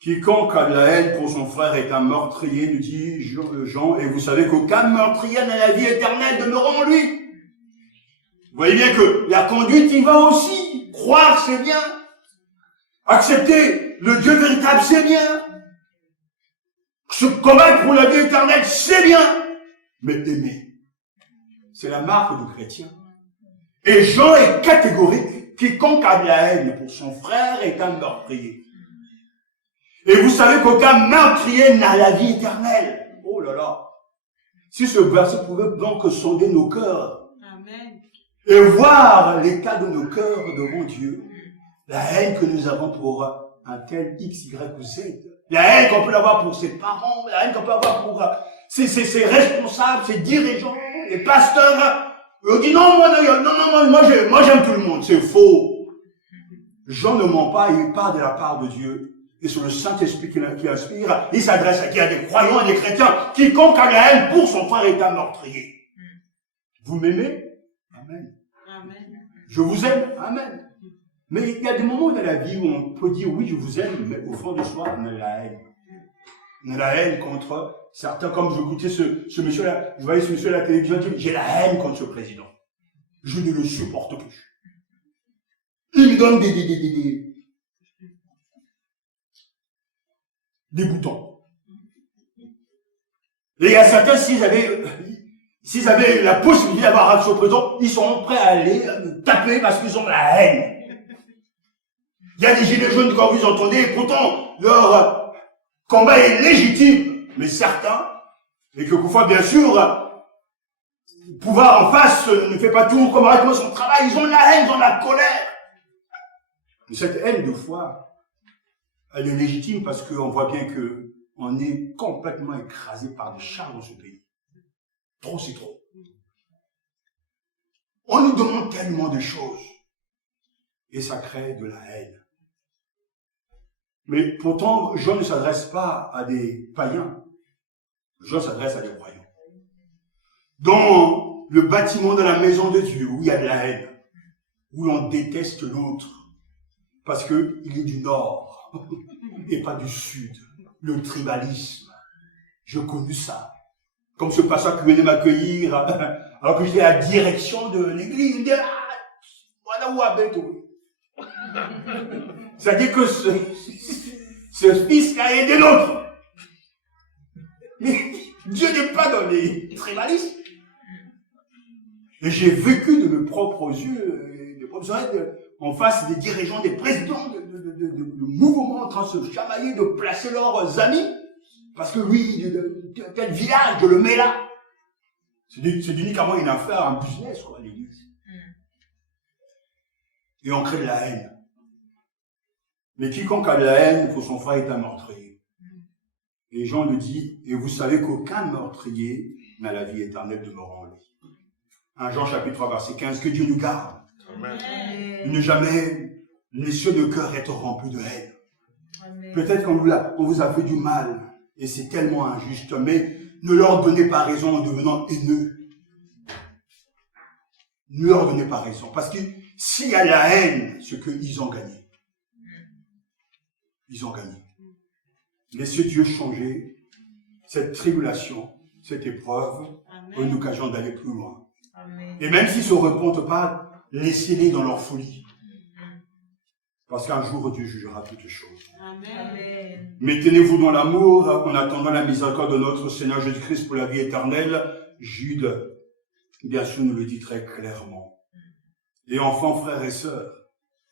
Quiconque a de la haine pour son frère est un meurtrier, nous dit Jean, et vous savez qu'aucun meurtrier n'a la vie éternelle demeurant en lui. Vous voyez bien que la conduite y va aussi. Croire, c'est bien. Accepter le Dieu véritable, c'est bien. Se combattre pour la vie éternelle, c'est bien. Mais aimer, c'est la marque du chrétien. Et Jean est catégorique. Quiconque a de la haine pour son frère est un meurtrier. Et vous savez qu'aucun meurtrier n'a la vie éternelle. Oh là là. Si ce verset pouvait donc sonder nos cœurs Amen. et voir l'état de nos cœurs devant Dieu, la haine que nous avons pour un tel X, Y ou Z, la haine qu'on peut avoir pour ses parents, la haine qu'on peut avoir pour ces responsables, ces dirigeants, les pasteurs, ils disent non, moi j'aime tout le monde. C'est faux. Jean ne ment pas, il parle de la part de Dieu. Et sur le Saint-Esprit qui inspire, il s'adresse à qui? À des croyants et des chrétiens. Quiconque a la haine pour son frère est un meurtrier. Vous m'aimez? Amen. Amen. Je vous aime? Amen. Mais il y a des moments dans la vie où on peut dire oui, je vous aime, mais au fond de soi, on a la haine. On a la haine contre certains, comme je écoutais ce monsieur-là, je voyais ce monsieur à la télévision dire, j'ai la haine contre ce président. Je ne le supporte plus. Il me donne des boutons. Et il y a certains, s'ils avaient la possibilité d'avoir accès au président, ils sont prêts à aller taper parce qu'ils ont la haine. Il y a des gilets jaunes quand vous entendez, pourtant leur combat est légitime, mais certains, et que parfois bien sûr, le pouvoir en face ne fait pas tout correctement son travail, ils ont la haine, ils ont la colère. Mais cette haine de foi, elle est légitime parce qu'on voit bien que on est complètement écrasé par des chars dans ce pays. Trop, c'est trop. On nous demande tellement de choses. Et ça crée de la haine. Mais pourtant, Jean ne s'adresse pas à des païens. Jean s'adresse à des croyants. Dans le bâtiment de la maison de Dieu, où il y a de la haine, où l'on déteste l'autre, parce qu'il est du nord et pas du sud. Le tribalisme. Je connais ça. Comme ce pasteur qui venait m'accueillir, alors que j'étais à la direction de l'église, il me dit, voilà où habite. C'est-à-dire que ce fils-là est des nôtres. Mais Dieu n'est pas dans les tribalismes. Et j'ai vécu de mes propres yeux, des propres oreilles, en face des dirigeants, des présidents de mouvements en train de se chamailler, de placer leurs amis. Parce que lui, tel village, je le mets là. C'est uniquement une affaire, un business, quoi, l'église. Et on crée de la haine. Mais quiconque a de la haine pour son frère est un meurtrier. Et Jean le dit, et vous savez qu'aucun meurtrier n'a la vie éternelle demeurant en lui. 1 Jean chapitre 3 verset 15, que Dieu nous garde. Amen. Ne jamais, les cieux de cœur être remplis de haine. Amen. Peut-être qu'on vous a fait du mal, et c'est tellement injuste, mais ne leur donnez pas raison en devenant haineux. Ne leur donnez pas raison, parce que s'il y a la haine, c'est qu'ils ont gagné. Ils ont gagné. Laissez Dieu changer cette tribulation, cette épreuve, pour une occasion d'aller plus loin. Amen. Et même s'ils ne se repentent pas, laissez-les dans leur folie. Parce qu'un jour, Dieu jugera toutes choses. Amen. Amen. Mais tenez-vous dans l'amour, en attendant la miséricorde de notre Seigneur Jésus-Christ pour la vie éternelle. Jude, bien sûr, nous le dit très clairement. Et enfants, frères et sœurs,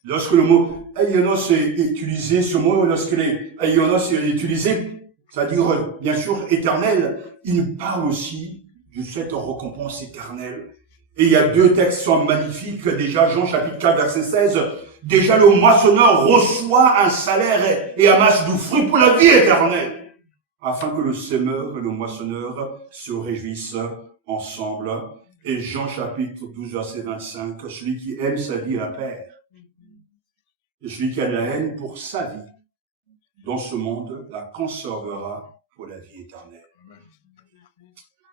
lorsque le mot aionos est utilisé, ce mot, lorsque les aionos est utilisé, c'est-à-dire, bien sûr, éternel, il nous parle aussi de cette récompense éternelle. Et il y a deux textes qui sont magnifiques. Déjà, Jean chapitre 4, verset 16. Déjà, le moissonneur reçoit un salaire et amasse du fruit pour la vie éternelle, afin que le semeur et le moissonneur se réjouissent ensemble. Et Jean chapitre 12, verset 25. Celui qui aime sa vie la perd. Et celui qui a de la haine pour sa vie, dans ce monde, la conservera pour la vie éternelle.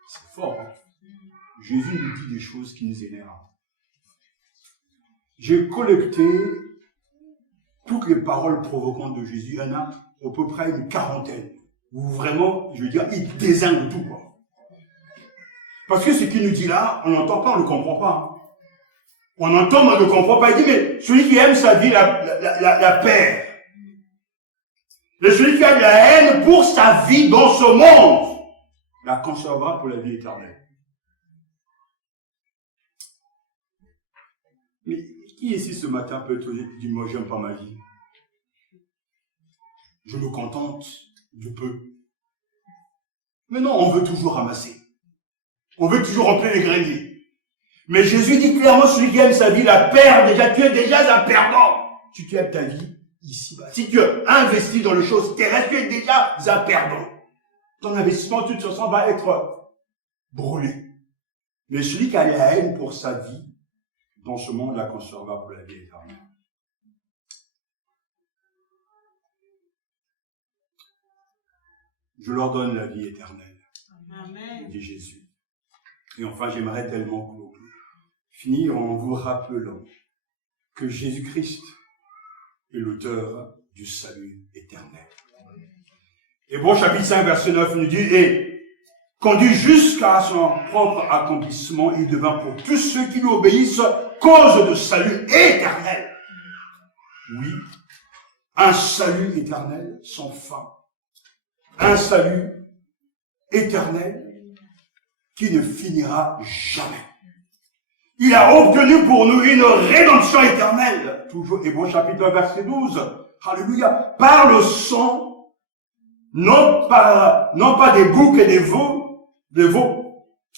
C'est fort, hein? Jésus nous dit des choses qui nous énervent. J'ai collecté toutes les paroles provocantes de Jésus. Il y en a à peu près une quarantaine. Où vraiment, je veux dire, il désingue tout, quoi. Parce que ce qu'il nous dit là, on n'entend pas, on ne le comprend pas. Hein. On entend, mais on ne le comprend pas. Il dit, mais celui qui aime sa vie la perd. Et celui qui a de la haine pour sa vie dans ce monde, la conservera pour la vie éternelle. Mais qui ici ce matin peut te dire, moi j'aime pas ma vie? Je me contente du peu. Mais non, on veut toujours ramasser. On veut toujours remplir les greniers. Mais Jésus dit clairement, celui qui aime sa vie la perd déjà. Tu es déjà un perdant. Si tu aimes ta vie ici-bas, si tu investis dans les choses terrestres, tu es déjà un perdant. ton investissement, de toute façon, va être brûlé. Mais celui qui a la haine pour sa vie, dans ce monde, la conservera pour la vie éternelle. Je leur donne la vie éternelle, dit Jésus. Et enfin, j'aimerais tellement finir en vous rappelant que Jésus-Christ est l'auteur du salut éternel. Hébreux chapitre 5, verset 9 nous dit, et conduit jusqu'à son propre accomplissement, il devint pour tous ceux qui lui obéissent cause de salut éternel. Oui, un salut éternel sans fin. Un salut éternel qui ne finira jamais. Il a obtenu pour nous une rédemption éternelle. Toujours Hébreux chapitre 1, verset 12. Alléluia. Par le sang, non pas des boucs et des veaux,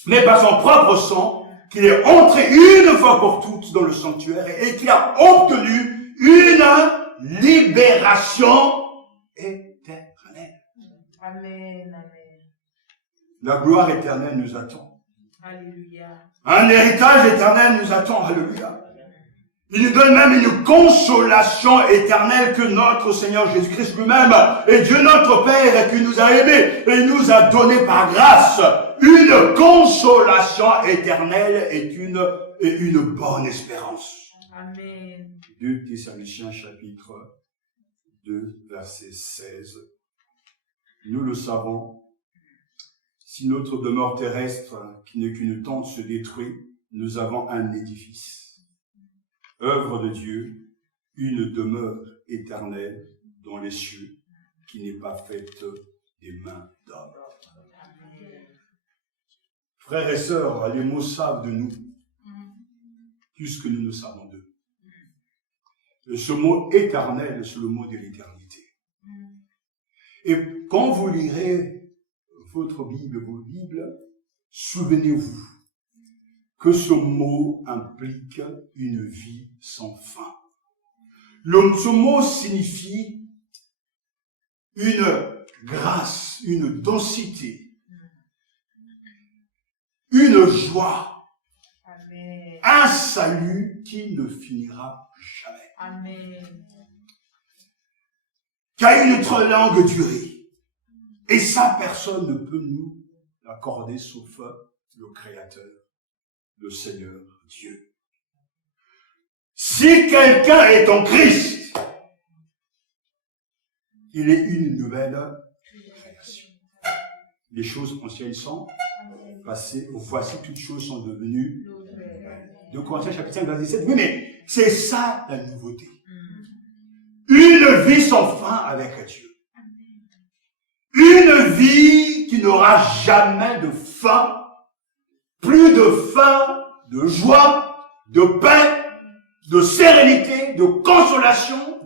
mais par son propre sang, qu'il est entré une fois pour toutes dans le sanctuaire et qui a obtenu une libération éternelle. Amen, amen. La gloire éternelle nous attend. Alléluia. Un héritage éternel nous attend. Alléluia. Il nous donne même une consolation éternelle que notre Seigneur Jésus-Christ lui-même et Dieu notre Père qui nous a aimés et nous a donné par grâce une consolation éternelle et une bonne espérance. Amen. 2 Thessaloniciens chapitre 2 verset 16. Nous le savons, si notre demeure terrestre, qui n'est qu'une tente, se détruit, nous avons un édifice, œuvre de Dieu, une demeure éternelle dans les cieux, qui n'est pas faite des mains d'homme. Frères et sœurs, les mots savent de nous, plus que nous ne savons d'eux. Et ce mot éternel, c'est le mot de l'éternité. Et quand vous lirez votre Bible, vos Bibles, souvenez-vous que ce mot implique une vie sans fin. Ce mot signifie une grâce, une densité, une joie, Amen. un salut qui ne finira jamais. Amen. Qui a une très longue durée. Et ça, personne ne peut nous l'accorder sauf le Créateur, le Seigneur Dieu. Si quelqu'un est en Christ, il est une nouvelle création. Les choses anciennes sont passées, voici toutes choses sont devenues nouvelles. 2 Corinthiens chapitre 5, verset 17. Oui, mais c'est ça la nouveauté. Une vie sans fin avec Dieu. Une vie qui n'aura jamais de fin, plus de faim, de joie, de paix, de sérénité, de consolation,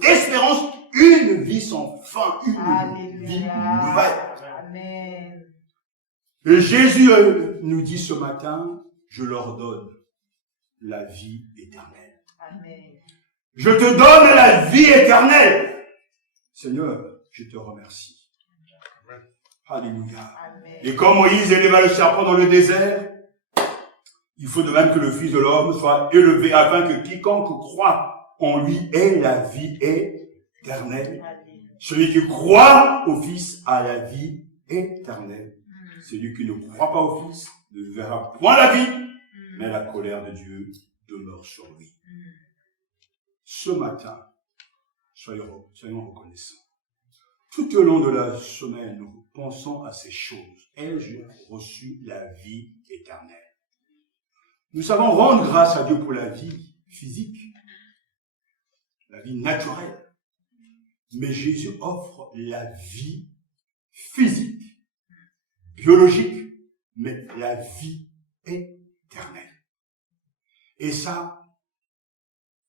d'espérance, une vie sans fin, une vie nouvelle. Amen. Et Jésus nous dit ce matin, je leur donne la vie éternelle. Amen. Je te donne la vie éternelle. Seigneur, je te remercie. Alléluia. Amen. Et comme Moïse éleva le serpent dans le désert, il faut de même que le Fils de l'homme soit élevé afin que quiconque croit en lui ait la vie éternelle. Celui qui croit au Fils a la vie éternelle. Celui qui ne croit pas au Fils ne verra point la vie, mais la colère de Dieu demeure sur lui. Ce matin, soyons reconnaissants. Tout au long de la semaine, nous pensons à ces choses. Ai-je reçu la vie éternelle? Nous savons rendre grâce à Dieu pour la vie physique, la vie naturelle. Mais Jésus offre la vie physique, biologique, mais la vie éternelle. Et ça,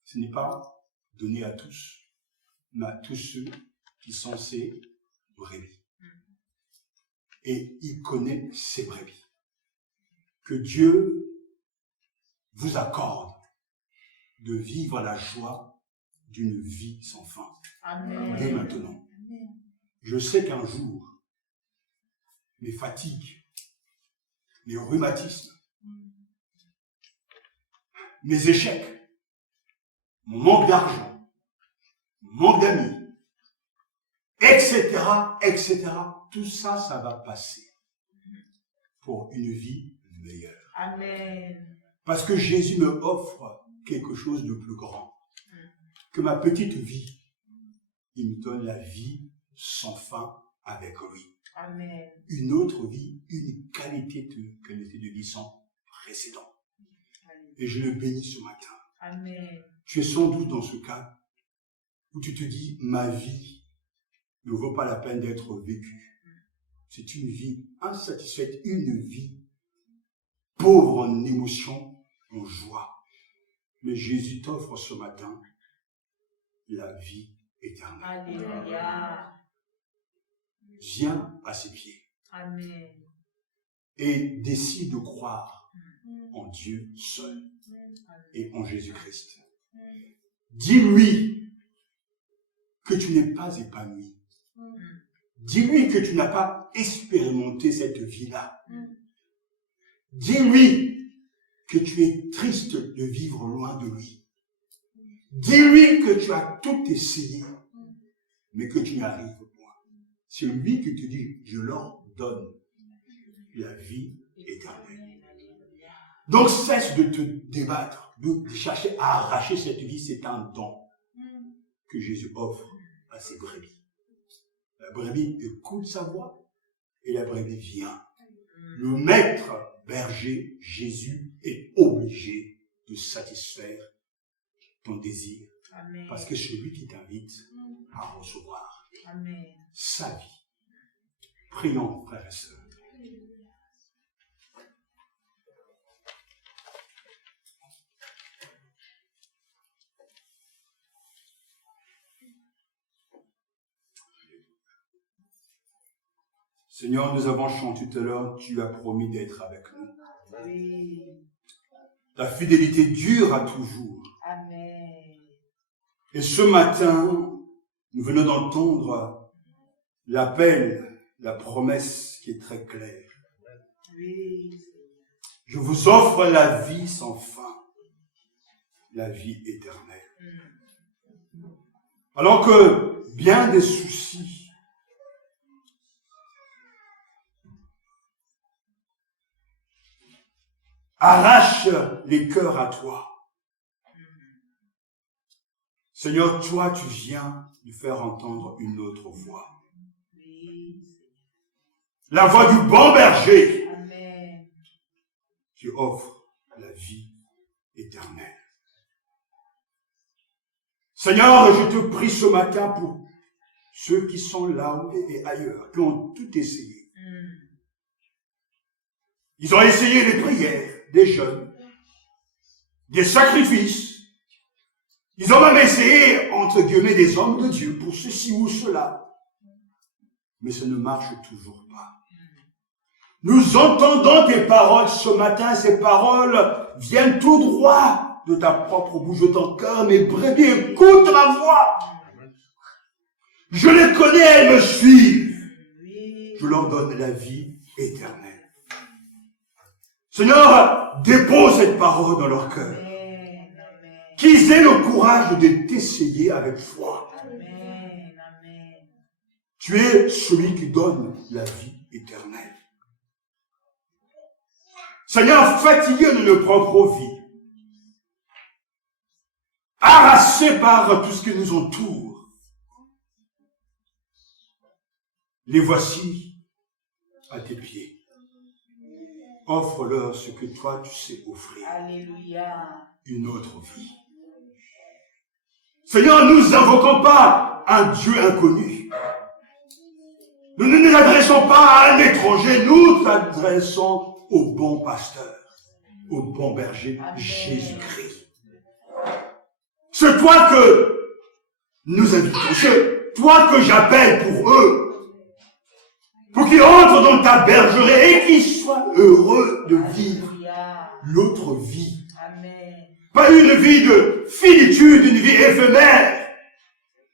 ce n'est pas donné à tous, mais à tous ceux qui sont ses brebis. Et il connaît ses brebis. Que Dieu vous accorde de vivre la joie d'une vie sans fin. Amen. Dès maintenant. Je sais qu'un jour, mes fatigues, mes rhumatismes, mes échecs, mon manque d'argent, mon manque d'amis, etc., etc. Tout ça, ça va passer pour une vie meilleure. Amen. Parce que Jésus me offre quelque chose de plus grand que ma petite vie. Il me donne la vie sans fin avec lui. Amen. Une autre vie, une qualité de vie sans précédent. Et je le bénis ce matin. Amen. Tu es sans doute dans ce cas où tu te dis, ma vie ne vaut pas la peine d'être vécue. C'est une vie insatisfaite, une vie pauvre en émotions, en joie. Mais Jésus t'offre ce matin la vie éternelle. Alléluia. Viens à ses pieds Amen. et décide de croire en Dieu seul et en Jésus-Christ. Dis-lui que tu n'es pas épanoui. Dis-lui que tu n'as pas expérimenté cette vie-là. Dis-lui que tu es triste de vivre loin de lui. Dis-lui que tu as tout essayé, mais que tu n'y arrives pas. C'est lui qui te dit, je leur donne la vie éternelle. Donc cesse de te débattre, de chercher à arracher cette vie. C'est un don que Jésus offre à ses brebis. La brebis écoute sa voix et la brebis vient. Le maître berger, Jésus, est obligé de satisfaire ton désir. Amen. Parce que c'est lui qui t'invite à recevoir Amen. sa vie. Prions, frères et sœurs. Seigneur, nous avons chanté tout à l'heure, tu as promis d'être avec nous. Oui. Ta fidélité dure à toujours. Amen. Et ce matin, nous venons d'entendre l'appel, la promesse qui est très claire. Oui. Je vous offre la vie sans fin, la vie éternelle. Alors que bien des soucis arrachent les cœurs à toi. Seigneur, toi, tu viens de faire entendre une autre voix. La voix du bon berger. Amen. Qui offre la vie éternelle. Seigneur, je te prie ce matin pour ceux qui sont là et ailleurs, qui ont tout essayé. Ils ont essayé les prières, des jeûnes, des sacrifices. Ils ont même essayé, entre guillemets, des hommes de Dieu pour ceci ou cela. Mais ça ne marche toujours pas. Nous entendons tes paroles ce matin. Ces paroles viennent tout droit de ta propre bouche, de ton cœur. Mes brebis, écoute ma voix. Je les connais, elles me suivent. Je leur donne la vie éternelle. Seigneur, dépose cette parole dans leur cœur. Qu'ils aient le courage de t'essayer avec foi. Amen. Amen. Tu es celui qui donne la vie éternelle. Seigneur, fatigués de nos propres vies, harassés par tout ce qui nous entoure, les voici à tes pieds. Offre-leur ce que toi tu sais offrir. Alléluia. Une autre vie. Seigneur, nous n'invoquons pas un Dieu inconnu. Nous ne nous adressons pas à un étranger, nous nous adressons au bon pasteur, au bon berger, Jésus-Christ. C'est toi que nous invitons, c'est toi que j'appelle pour eux, pour qu'ils entrent dans ta bergerie et qu'ils soient heureux de vivre l'autre vie. Amen. Pas une vie de finitude, une vie éphémère.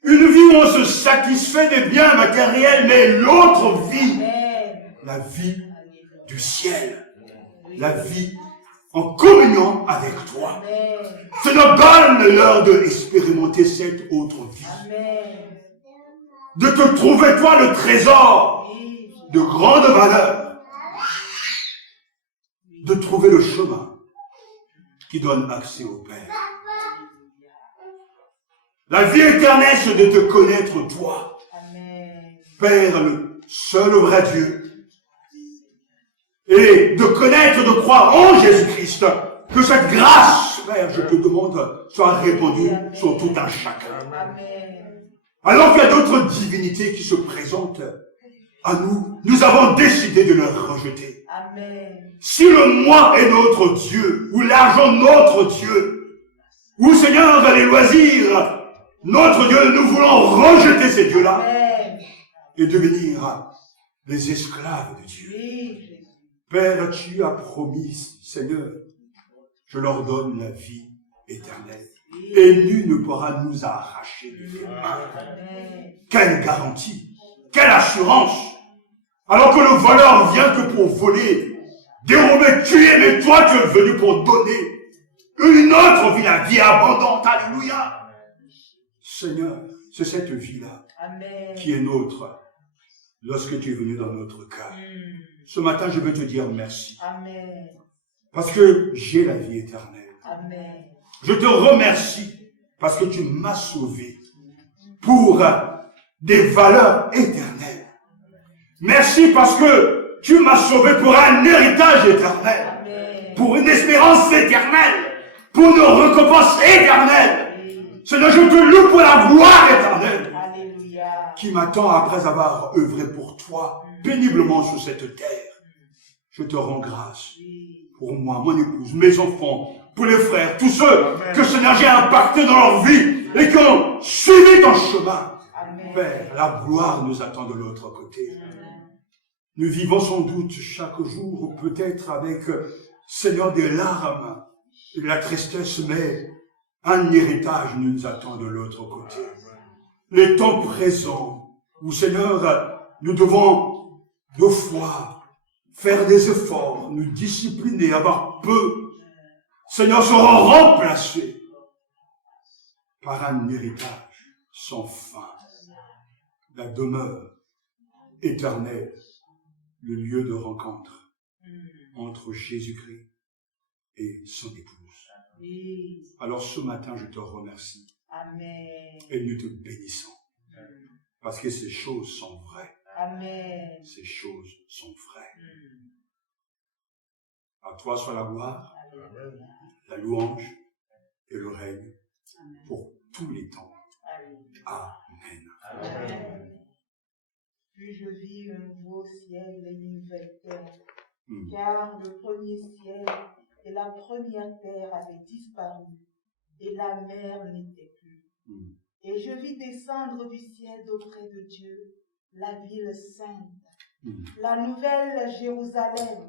Une vie où on se satisfait des biens matériels, mais l'autre vie, Amen. la vie du ciel, la vie en communion avec toi. Seigneur, donne-leur d'expérimenter cette autre vie. De te trouver, toi, le trésor de grande valeur. De trouver le chemin qui donne accès au Père. La vie éternelle, c'est de te connaître, toi. Père, le seul vrai Dieu. Et de connaître, de croire en Jésus-Christ. Que cette grâce, Père, je te demande, soit répandue sur tout un chacun. Alors qu'il y a d'autres divinités qui se présentent à nous, nous avons décidé de les rejeter. Si le moi est notre Dieu, ou l'argent notre Dieu, ou Seigneur, les loisirs, notre Dieu, nous voulons rejeter ces dieux-là et devenir les esclaves de Dieu. Père, tu as promis, Seigneur, je leur donne la vie éternelle. Et nul ne pourra nous arracher de tes mains. Quelle garantie, quelle assurance. Alors que le voleur vient que pour voler, dérober, tuer, mais toi tu es venu pour donner une autre vie, la vie abondante. Alléluia. Seigneur, c'est cette vie-là qui est nôtre lorsque tu es venu dans notre cœur. Ce matin, je veux te dire merci. Parce que j'ai la vie éternelle. Je te remercie parce que tu m'as sauvé pour des valeurs éternelles. Merci parce que tu m'as sauvé pour un héritage éternel, pour une espérance éternelle, pour une récompense éternelle. Seigneur, je te loue pour la gloire éternelle qui m'attend après avoir œuvré pour toi péniblement sur cette terre. Je te rends grâce pour moi, mon épouse, mes enfants, pour les frères, tous ceux que Seigneur j'ai impacté dans leur vie et qui ont suivi ton chemin. Père, la gloire nous attend de l'autre côté. Nous vivons sans doute chaque jour, peut-être avec, Seigneur, des larmes et de la tristesse, mais un héritage nous attend de l'autre côté. Les temps présents où, Seigneur, nous devons, de foi, faire des efforts, nous discipliner, avoir peu, Seigneur, seront remplacés par un héritage sans fin, la demeure éternelle, le lieu de rencontre entre Jésus-Christ et son épouse. Alors ce matin, je te remercie. Et nous te bénissons. Parce que ces choses sont vraies. Ces choses sont vraies. À toi soit la gloire, la louange et le règne pour tous les temps. Amen. Puis je vis un nouveau ciel et une nouvelle terre, car le premier ciel et la première terre avaient disparu, et la mer n'était plus. Et je vis descendre du ciel d'auprès de Dieu la ville sainte, la nouvelle Jérusalem,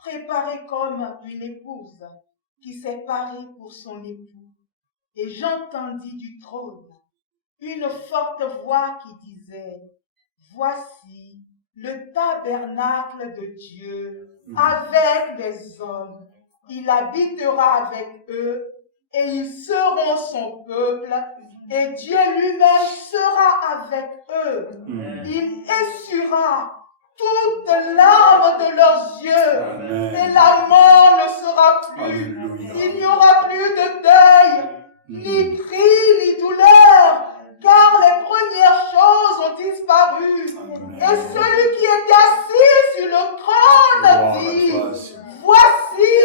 préparée comme une épouse qui s'est parée pour son époux. Et j'entendis du trône une forte voix qui disait: voici le tabernacle de Dieu avec des hommes. Il habitera avec eux et ils seront son peuple et Dieu lui-même sera avec eux. Il essuiera toute larme de leurs yeux et la mort ne sera plus. Il n'y aura plus de deuil, ni cri, ni douleur, car les premières choses ont disparu. Et celui qui est assis sur le trône dit: voici,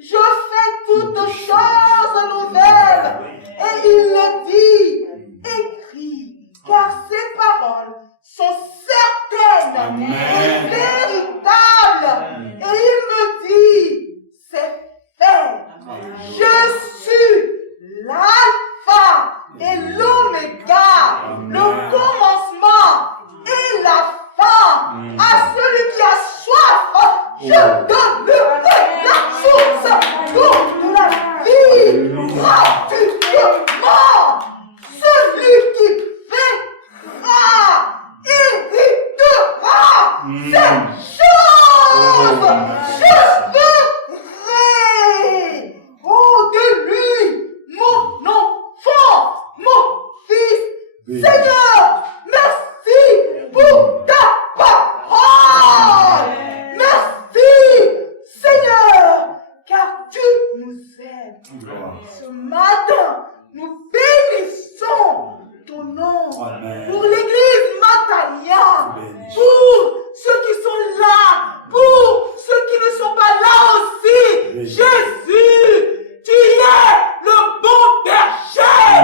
je fais toutes choses nouvelles. Et il le dit: écris, car ces paroles sont certaines et véritables. Et il me dit: c'est fait. Je suis l'alpha et l'oméga, le commencement et la fin. À celui qui a soif, je donnerai la source d'eau de la vie gratuitement. Celui qui verra héritera. C'est pour ceux qui sont là, pour ceux qui ne sont pas là aussi. Oui. Jésus, tu es le bon berger.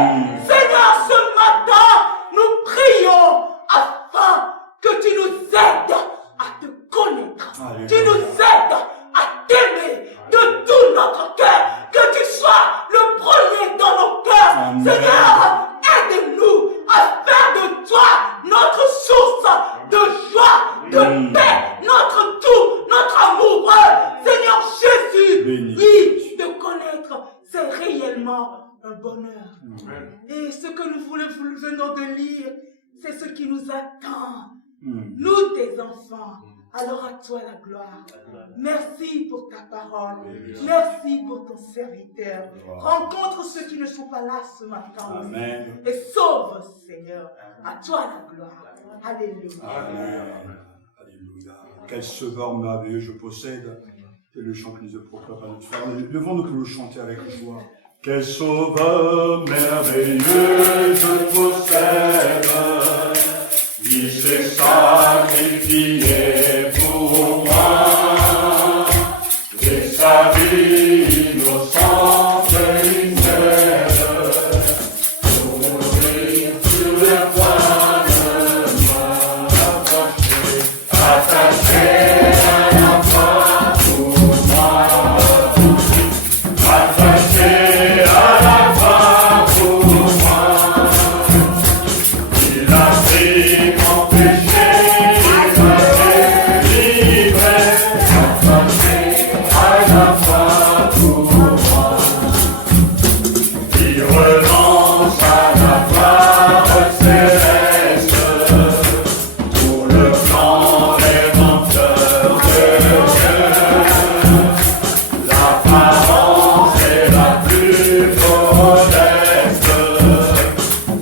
Seigneur, ce matin, nous prions afin que tu nous aides à te connaître. Alléluia. Tu nous aides à t'aimer de tout notre cœur. Que tu sois le premier dans nos cœurs. Amen. Seigneur, aide-nous à faire de toi notre source de joie, de paix, notre tout, notre amoureux. Seigneur Jésus, Béni. oui, te connaître, c'est réellement un bonheur. Et ce que nous venons de lire, c'est ce qui nous attend. Nous, tes enfants. Alors à toi la gloire. Merci pour ta parole. Merci pour ton serviteur. Rencontre ceux qui ne sont pas là ce matin. Amen. Et sauve, Seigneur. À toi la gloire. Alléluia. Amen. Alléluia. Quel sauveur merveilleux je possède. C'est le chant que nous proclame à notre frère. Devons-nous que nous chanter avec joie. Quel sauveur merveilleux je possède. Il s'est sacrifié pour moi. Et sa vie innocente et humaine. Pour mourir sur le point de mort. Attaché à la croix pour moi. Attaché à la croix pour moi. Il a pris mon péché, il m'a délivré. Attaché à la croix pour moi. Il renonce à la gloire céleste. Pour le plan rédempteur de Dieu, l'apparence est la plus modeste.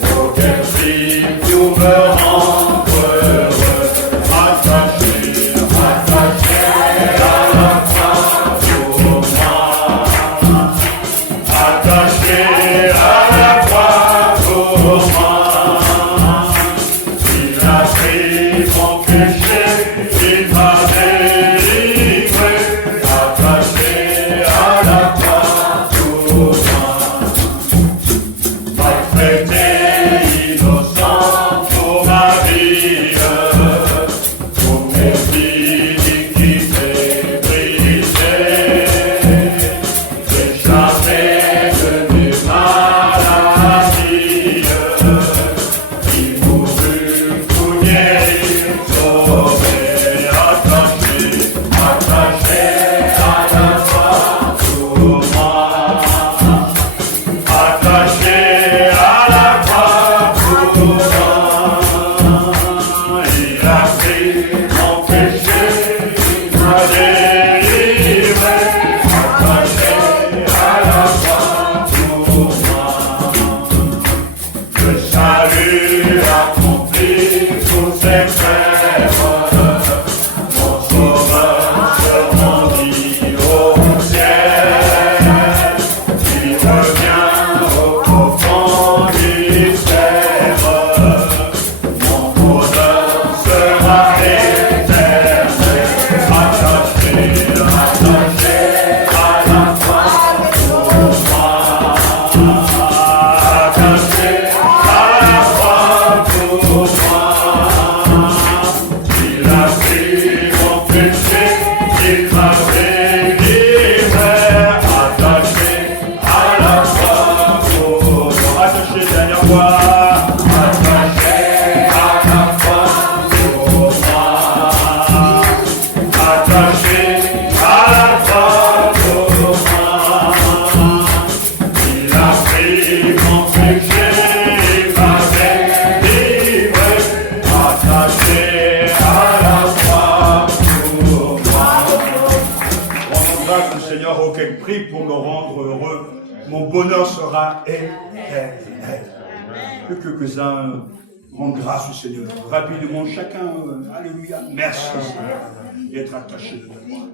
Oh, quel prix pour me rendre heureux, attaché à la croix pour moi. Attaché à la croix pour moi. Il a pris mon péché, il m'a délivré. Attaché à la croix pour moi. Maltraité, innocent pour ma vie. Pour mes iniquités brisées. J'ai jamais donné maladie. Il mourut pour guérir, sauver, attaché à la croix pour moi. Attaché à la croix pour moi. Il a pris mon péché, il m'a délivré. Attaché à la croix pour moi. Le salut accompli sous ses frères. Mon sauveur se rendit au ciel. Il revient au profond mystère. Mon bonheur sera éternel. Attaché à la croix pour moi. Attaché à la croix pour moi. Il a pris mon péché, il m'a délivré. Attaché à la croix pour moi. Attaché dernière fois. Attaché à la croix pour moi. Attaché à la croix pour moi. Il a pris mon péché, il m'a délivré. Attaché à la croix pour moi. Rendons grâce au Seigneur, auquel prix pour me rendre heureux. Mon bonheur sera éternel. Que quelques-uns rendent grâce au Seigneur. Rapidement, chacun. Alléluia. Merci, Seigneur, d'être attaché de ta croix.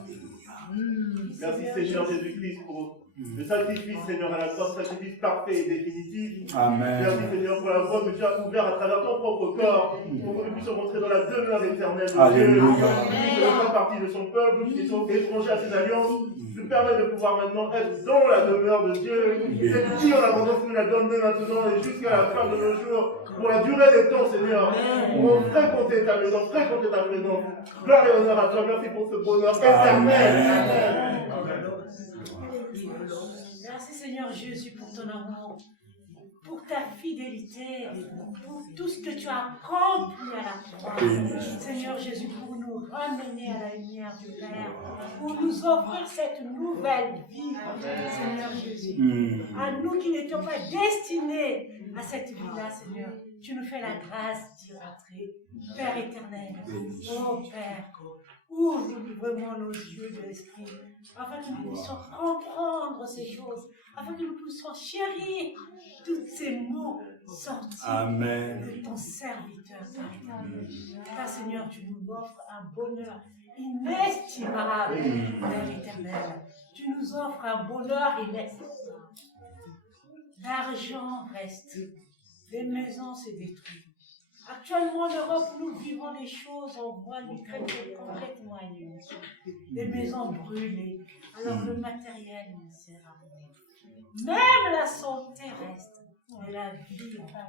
Alléluia. Merci Seigneur Jésus-Christ pour Le sacrifice, Seigneur, à la croix, sacrifice parfait et définitif. Amen. Merci, Seigneur, pour la voie que tu as ouverte à travers ton propre corps, pour que nous puissions rentrer dans la demeure éternelle de Dieu. Alléluia. Nous ne faisons pas partie de son peuple, nous qui sommes étrangers à ses alliances, nous permet de pouvoir maintenant être dans la demeure de Dieu. Cette vie en abondance, nous la donne dès maintenant et jusqu'à la fin de nos jours, pour la durée des temps, Seigneur. Pour fréquenter ta maison, fréquenter ta présence. Gloire et honneur à toi. Merci pour ce bonheur éternel. Amen. Merci Seigneur Jésus pour ton amour, pour ta fidélité, pour tout ce que tu as accompli à la croix. Seigneur Jésus, pour nous ramener à la lumière du Père, pour nous offrir cette nouvelle vie, Seigneur Jésus. À nous qui n'étions pas destinés à cette vie-là, Seigneur, tu nous fais la grâce d'y rentrer. Père éternel, oh Père, ouvre vraiment nos yeux de l'esprit, afin que nous puissions comprendre ces choses, afin que nous puissions chérir tous ces mots sortis de ton serviteur, Père éternel. Car Seigneur, tu nous offres un bonheur inestimable, Père éternel. Tu nous offres un bonheur inestimable. L'argent reste, les maisons se détruisent. Actuellement, en Europe, nous vivons des choses, on voit du complètement annulées. Les maisons brûlées, alors le matériel ne sert à rien. Même la santé reste, mais la vie en toi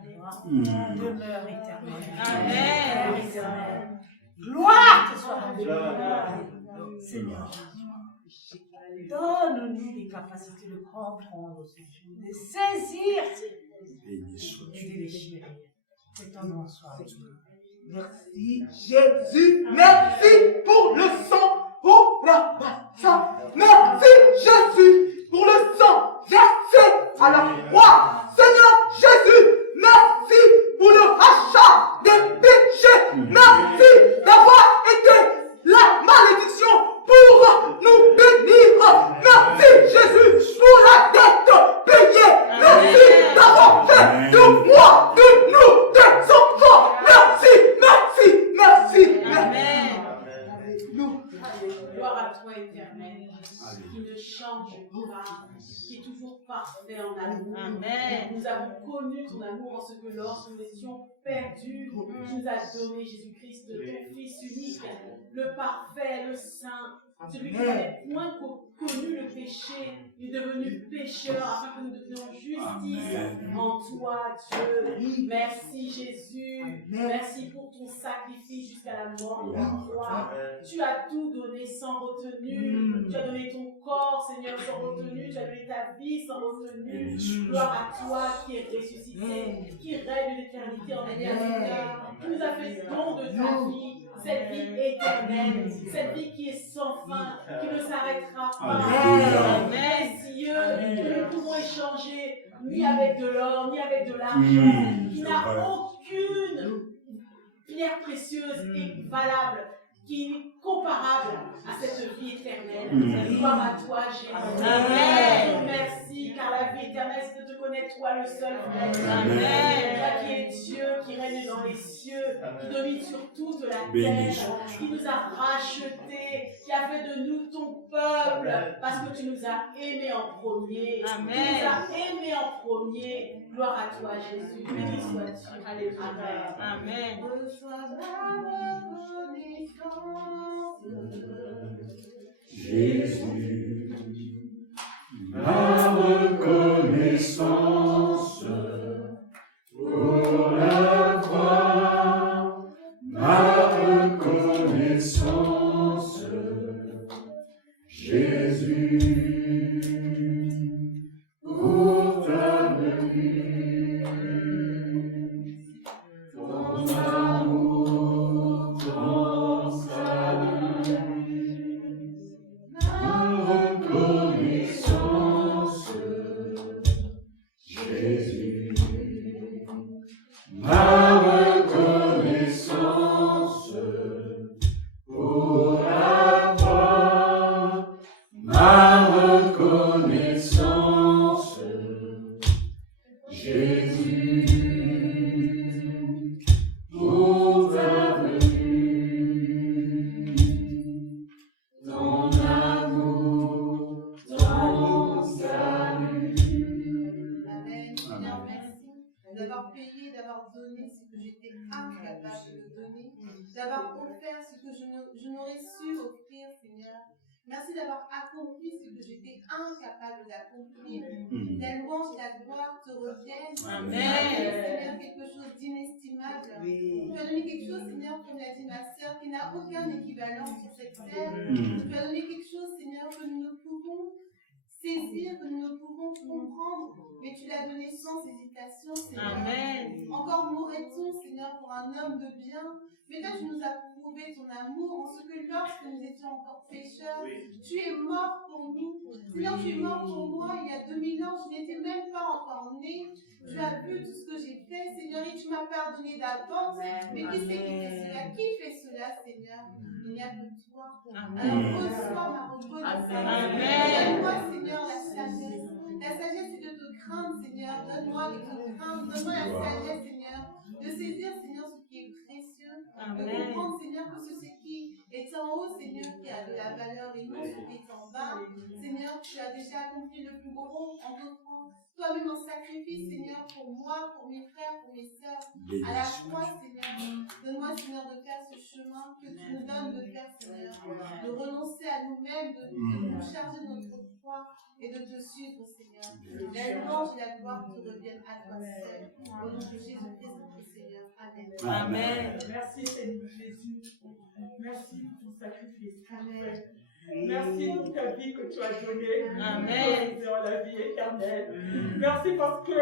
demeure éternelle. Amen. Père éternel, gloire te soit rendue. Seigneur Jésus, donne-nous les capacités de comprendre ces choses, de saisir ces choses et de les chérir. Que ton nom soit béni. Merci Jésus, merci pour le sang, pour la baptême. Merci Jésus pour le sang versé à la croix. Seigneur Jésus, merci pour le rachat des péchés. Merci d'avoir été la malédiction pour nous bénir. Merci Jésus pour la dette payée. Merci d'avoir fait de moi, de nous, des enfants. Merci, merci, merci. Amen. Gloire à toi, éternel, qui ne change pas, qui est toujours parfait en amour. Amen. Nous avons connu ton amour en ce que lorsque nous étions perdus, tu nous as donné Jésus-Christ, ton Fils unique, le parfait, le saint, celui qui n'avait point connu le péché, il est devenu pécheur afin que nous devenions justice en toi, Dieu. Merci Jésus, merci pour ton sacrifice jusqu'à la mort de la croix. Tu as tout donné sans retenue, tu as donné ton corps, Seigneur, sans retenue, tu as donné ta vie sans retenue. Gloire à toi qui es ressuscité, qui règne l'éternité en éternité, qui nous a fait don de ta vie. Cette vie éternelle, cette vie qui est sans fin, qui ne s'arrêtera pas. Merveilleux, que nous pouvons échanger ni avec de l'or, ni avec de l'argent, qui n'a aucune pierre précieuse et valable, qui est comparable à cette vie éternelle. Gloire à toi, Jésus. Amen. Merci, car la vie éternelle, c'est de te connaître, toi le seul vrai. Amen. Toi qui es Dieu, qui règne dans les cieux, qui domine sur toute la terre, qui nous a rachetés, qui a fait de nous ton peuple, parce que tu nous as aimés en premier. Amen. Tu nous as aimés en premier. Gloire à toi, Jésus. Béni sois-tu. Alléluia. Amen. Jésus, ma reconnaissance pour la croix, ma reconnaissance, Jésus, pour ta venue, ton amour, ton salut. donné, d'avoir offert ce que je n'aurais su offrir, Seigneur. Merci d'avoir accompli ce que j'étais incapable d'accomplir. La louange et la gloire te reviennent. Amen. Seigneur, quelque chose d'inestimable. Tu as donné quelque chose, Seigneur, comme l'a dit ma sœur, qui n'a aucun équivalent sur cette terre. Tu as donné quelque chose, Seigneur, que nous ne pouvons saisir, que nous ne pouvons comprendre, mais tu l'as donné sans hésitation, Seigneur. Amen. Encore mourrait-on, Seigneur, pour un homme de bien. Mais toi, tu nous as prouvé ton amour en ce que lorsque nous étions encore pécheurs, tu es mort pour nous. Seigneur, tu es mort pour moi il y a 2000 ans, je n'étais même pas encore née. Tu as vu tout ce que j'ai fait, Seigneur, et tu m'as pardonné d'avance. Mais qui c'est qui fait cela? Qui fait cela, Seigneur? Il n'y a que toi. Alors reçois ma reconnaissance. Donne-moi, Seigneur, la sagesse. La sagesse, c'est de te craindre, Seigneur. Donne-moi de te craindre. Donne-moi la sagesse, Seigneur. De saisir, Seigneur, ce qui est précieux. De comprendre, Seigneur, que ce qui est en haut, Seigneur, qui a de la valeur et non ce qui est en bas. Seigneur, tu as déjà accompli le plus gros en t'offrant toi-même en sacrifice, Seigneur, pour moi, pour mes frères, pour mes sœurs. À la croix, Seigneur. Donne-moi, Seigneur, de faire ce chemin que tu nous donnes de faire, Seigneur. De renoncer à nous-mêmes, de nous charger de notre croix et de te suivre, Seigneur. La louange et la gloire te reviennent à toi seul. Au nom de Jésus-Christ, notre Seigneur. Amen. Amen. Merci Seigneur Jésus. Merci pour ton sacrifice. Amen. Merci pour ta vie que tu as donnée. Amen. Dans la vie éternelle. Merci parce que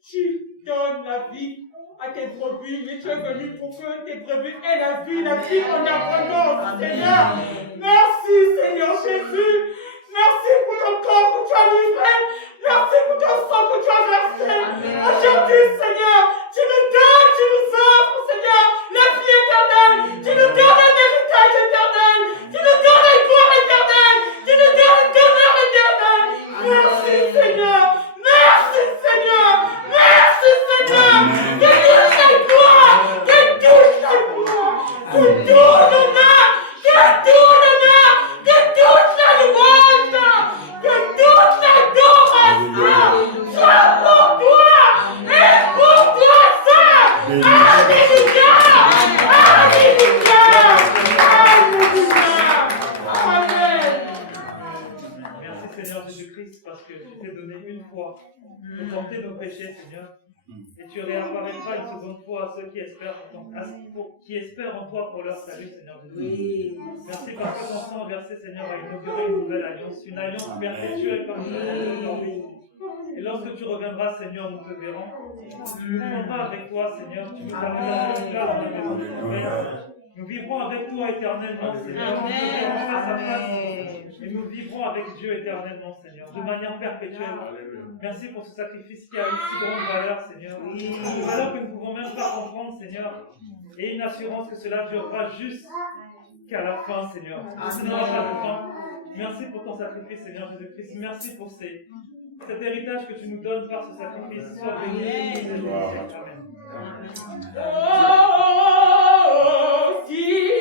tu donnes la vie à tes brebis. Et tu es venu pour que tes brebis aient la vie en abondance, Seigneur. Merci Seigneur Jésus. Merci pour ton corps que tu as livré. Merci pour ton sang que tu as versé. Aujourd'hui, Seigneur, tu nous donnes, tu nous offres, Seigneur, la vie éternelle. Tu nous donnes un héritage éternel. Tu nous donnes une gloire éternelle. Tu nous donnes une demeure éternelle. Merci, Seigneur. Merci, Seigneur. Merci, Seigneur. Que touche la gloire. Que touche la gloire. Que tout l'honneur. Que tout l'honneur. Que toute la louange. Que toute l'adoration soit pour toi et pour toi seul. Alléluia. Alléluia. Alléluia. Amen. Merci Seigneur Jésus-Christ parce que tu t'es donné une fois pour porter nos péchés, Seigneur. Et tu réapparaîtras une seconde fois à ceux qui espèrent en toi pour leur salut, Seigneur Jésus. Merci parce que ton sang versé, Seigneur, a inauguré une nouvelle alliance, une alliance perpétuelle comme nous l'avons aujourd'hui. Et lorsque tu reviendras, Seigneur, nous te verrons. Tu nous prendras avec toi, Seigneur. Tu nous as réservé une place dans la maison de ton Père. Nous vivrons avec toi éternellement, Seigneur. Nous te verrons face à face. Et nous vivrons avec Dieu éternellement, Seigneur, de manière perpétuelle. Merci pour ce sacrifice qui a une si grande valeur, Seigneur. Une valeur que nous ne pouvons même pas comprendre, Seigneur. Et une assurance que cela durera jusqu'à la fin, Seigneur. Ce n'aura pas de fin. Merci pour ton sacrifice, Seigneur Jésus-Christ. Merci pour cet héritage que tu nous donnes par ce sacrifice. Sois béni. Amen. Oh, si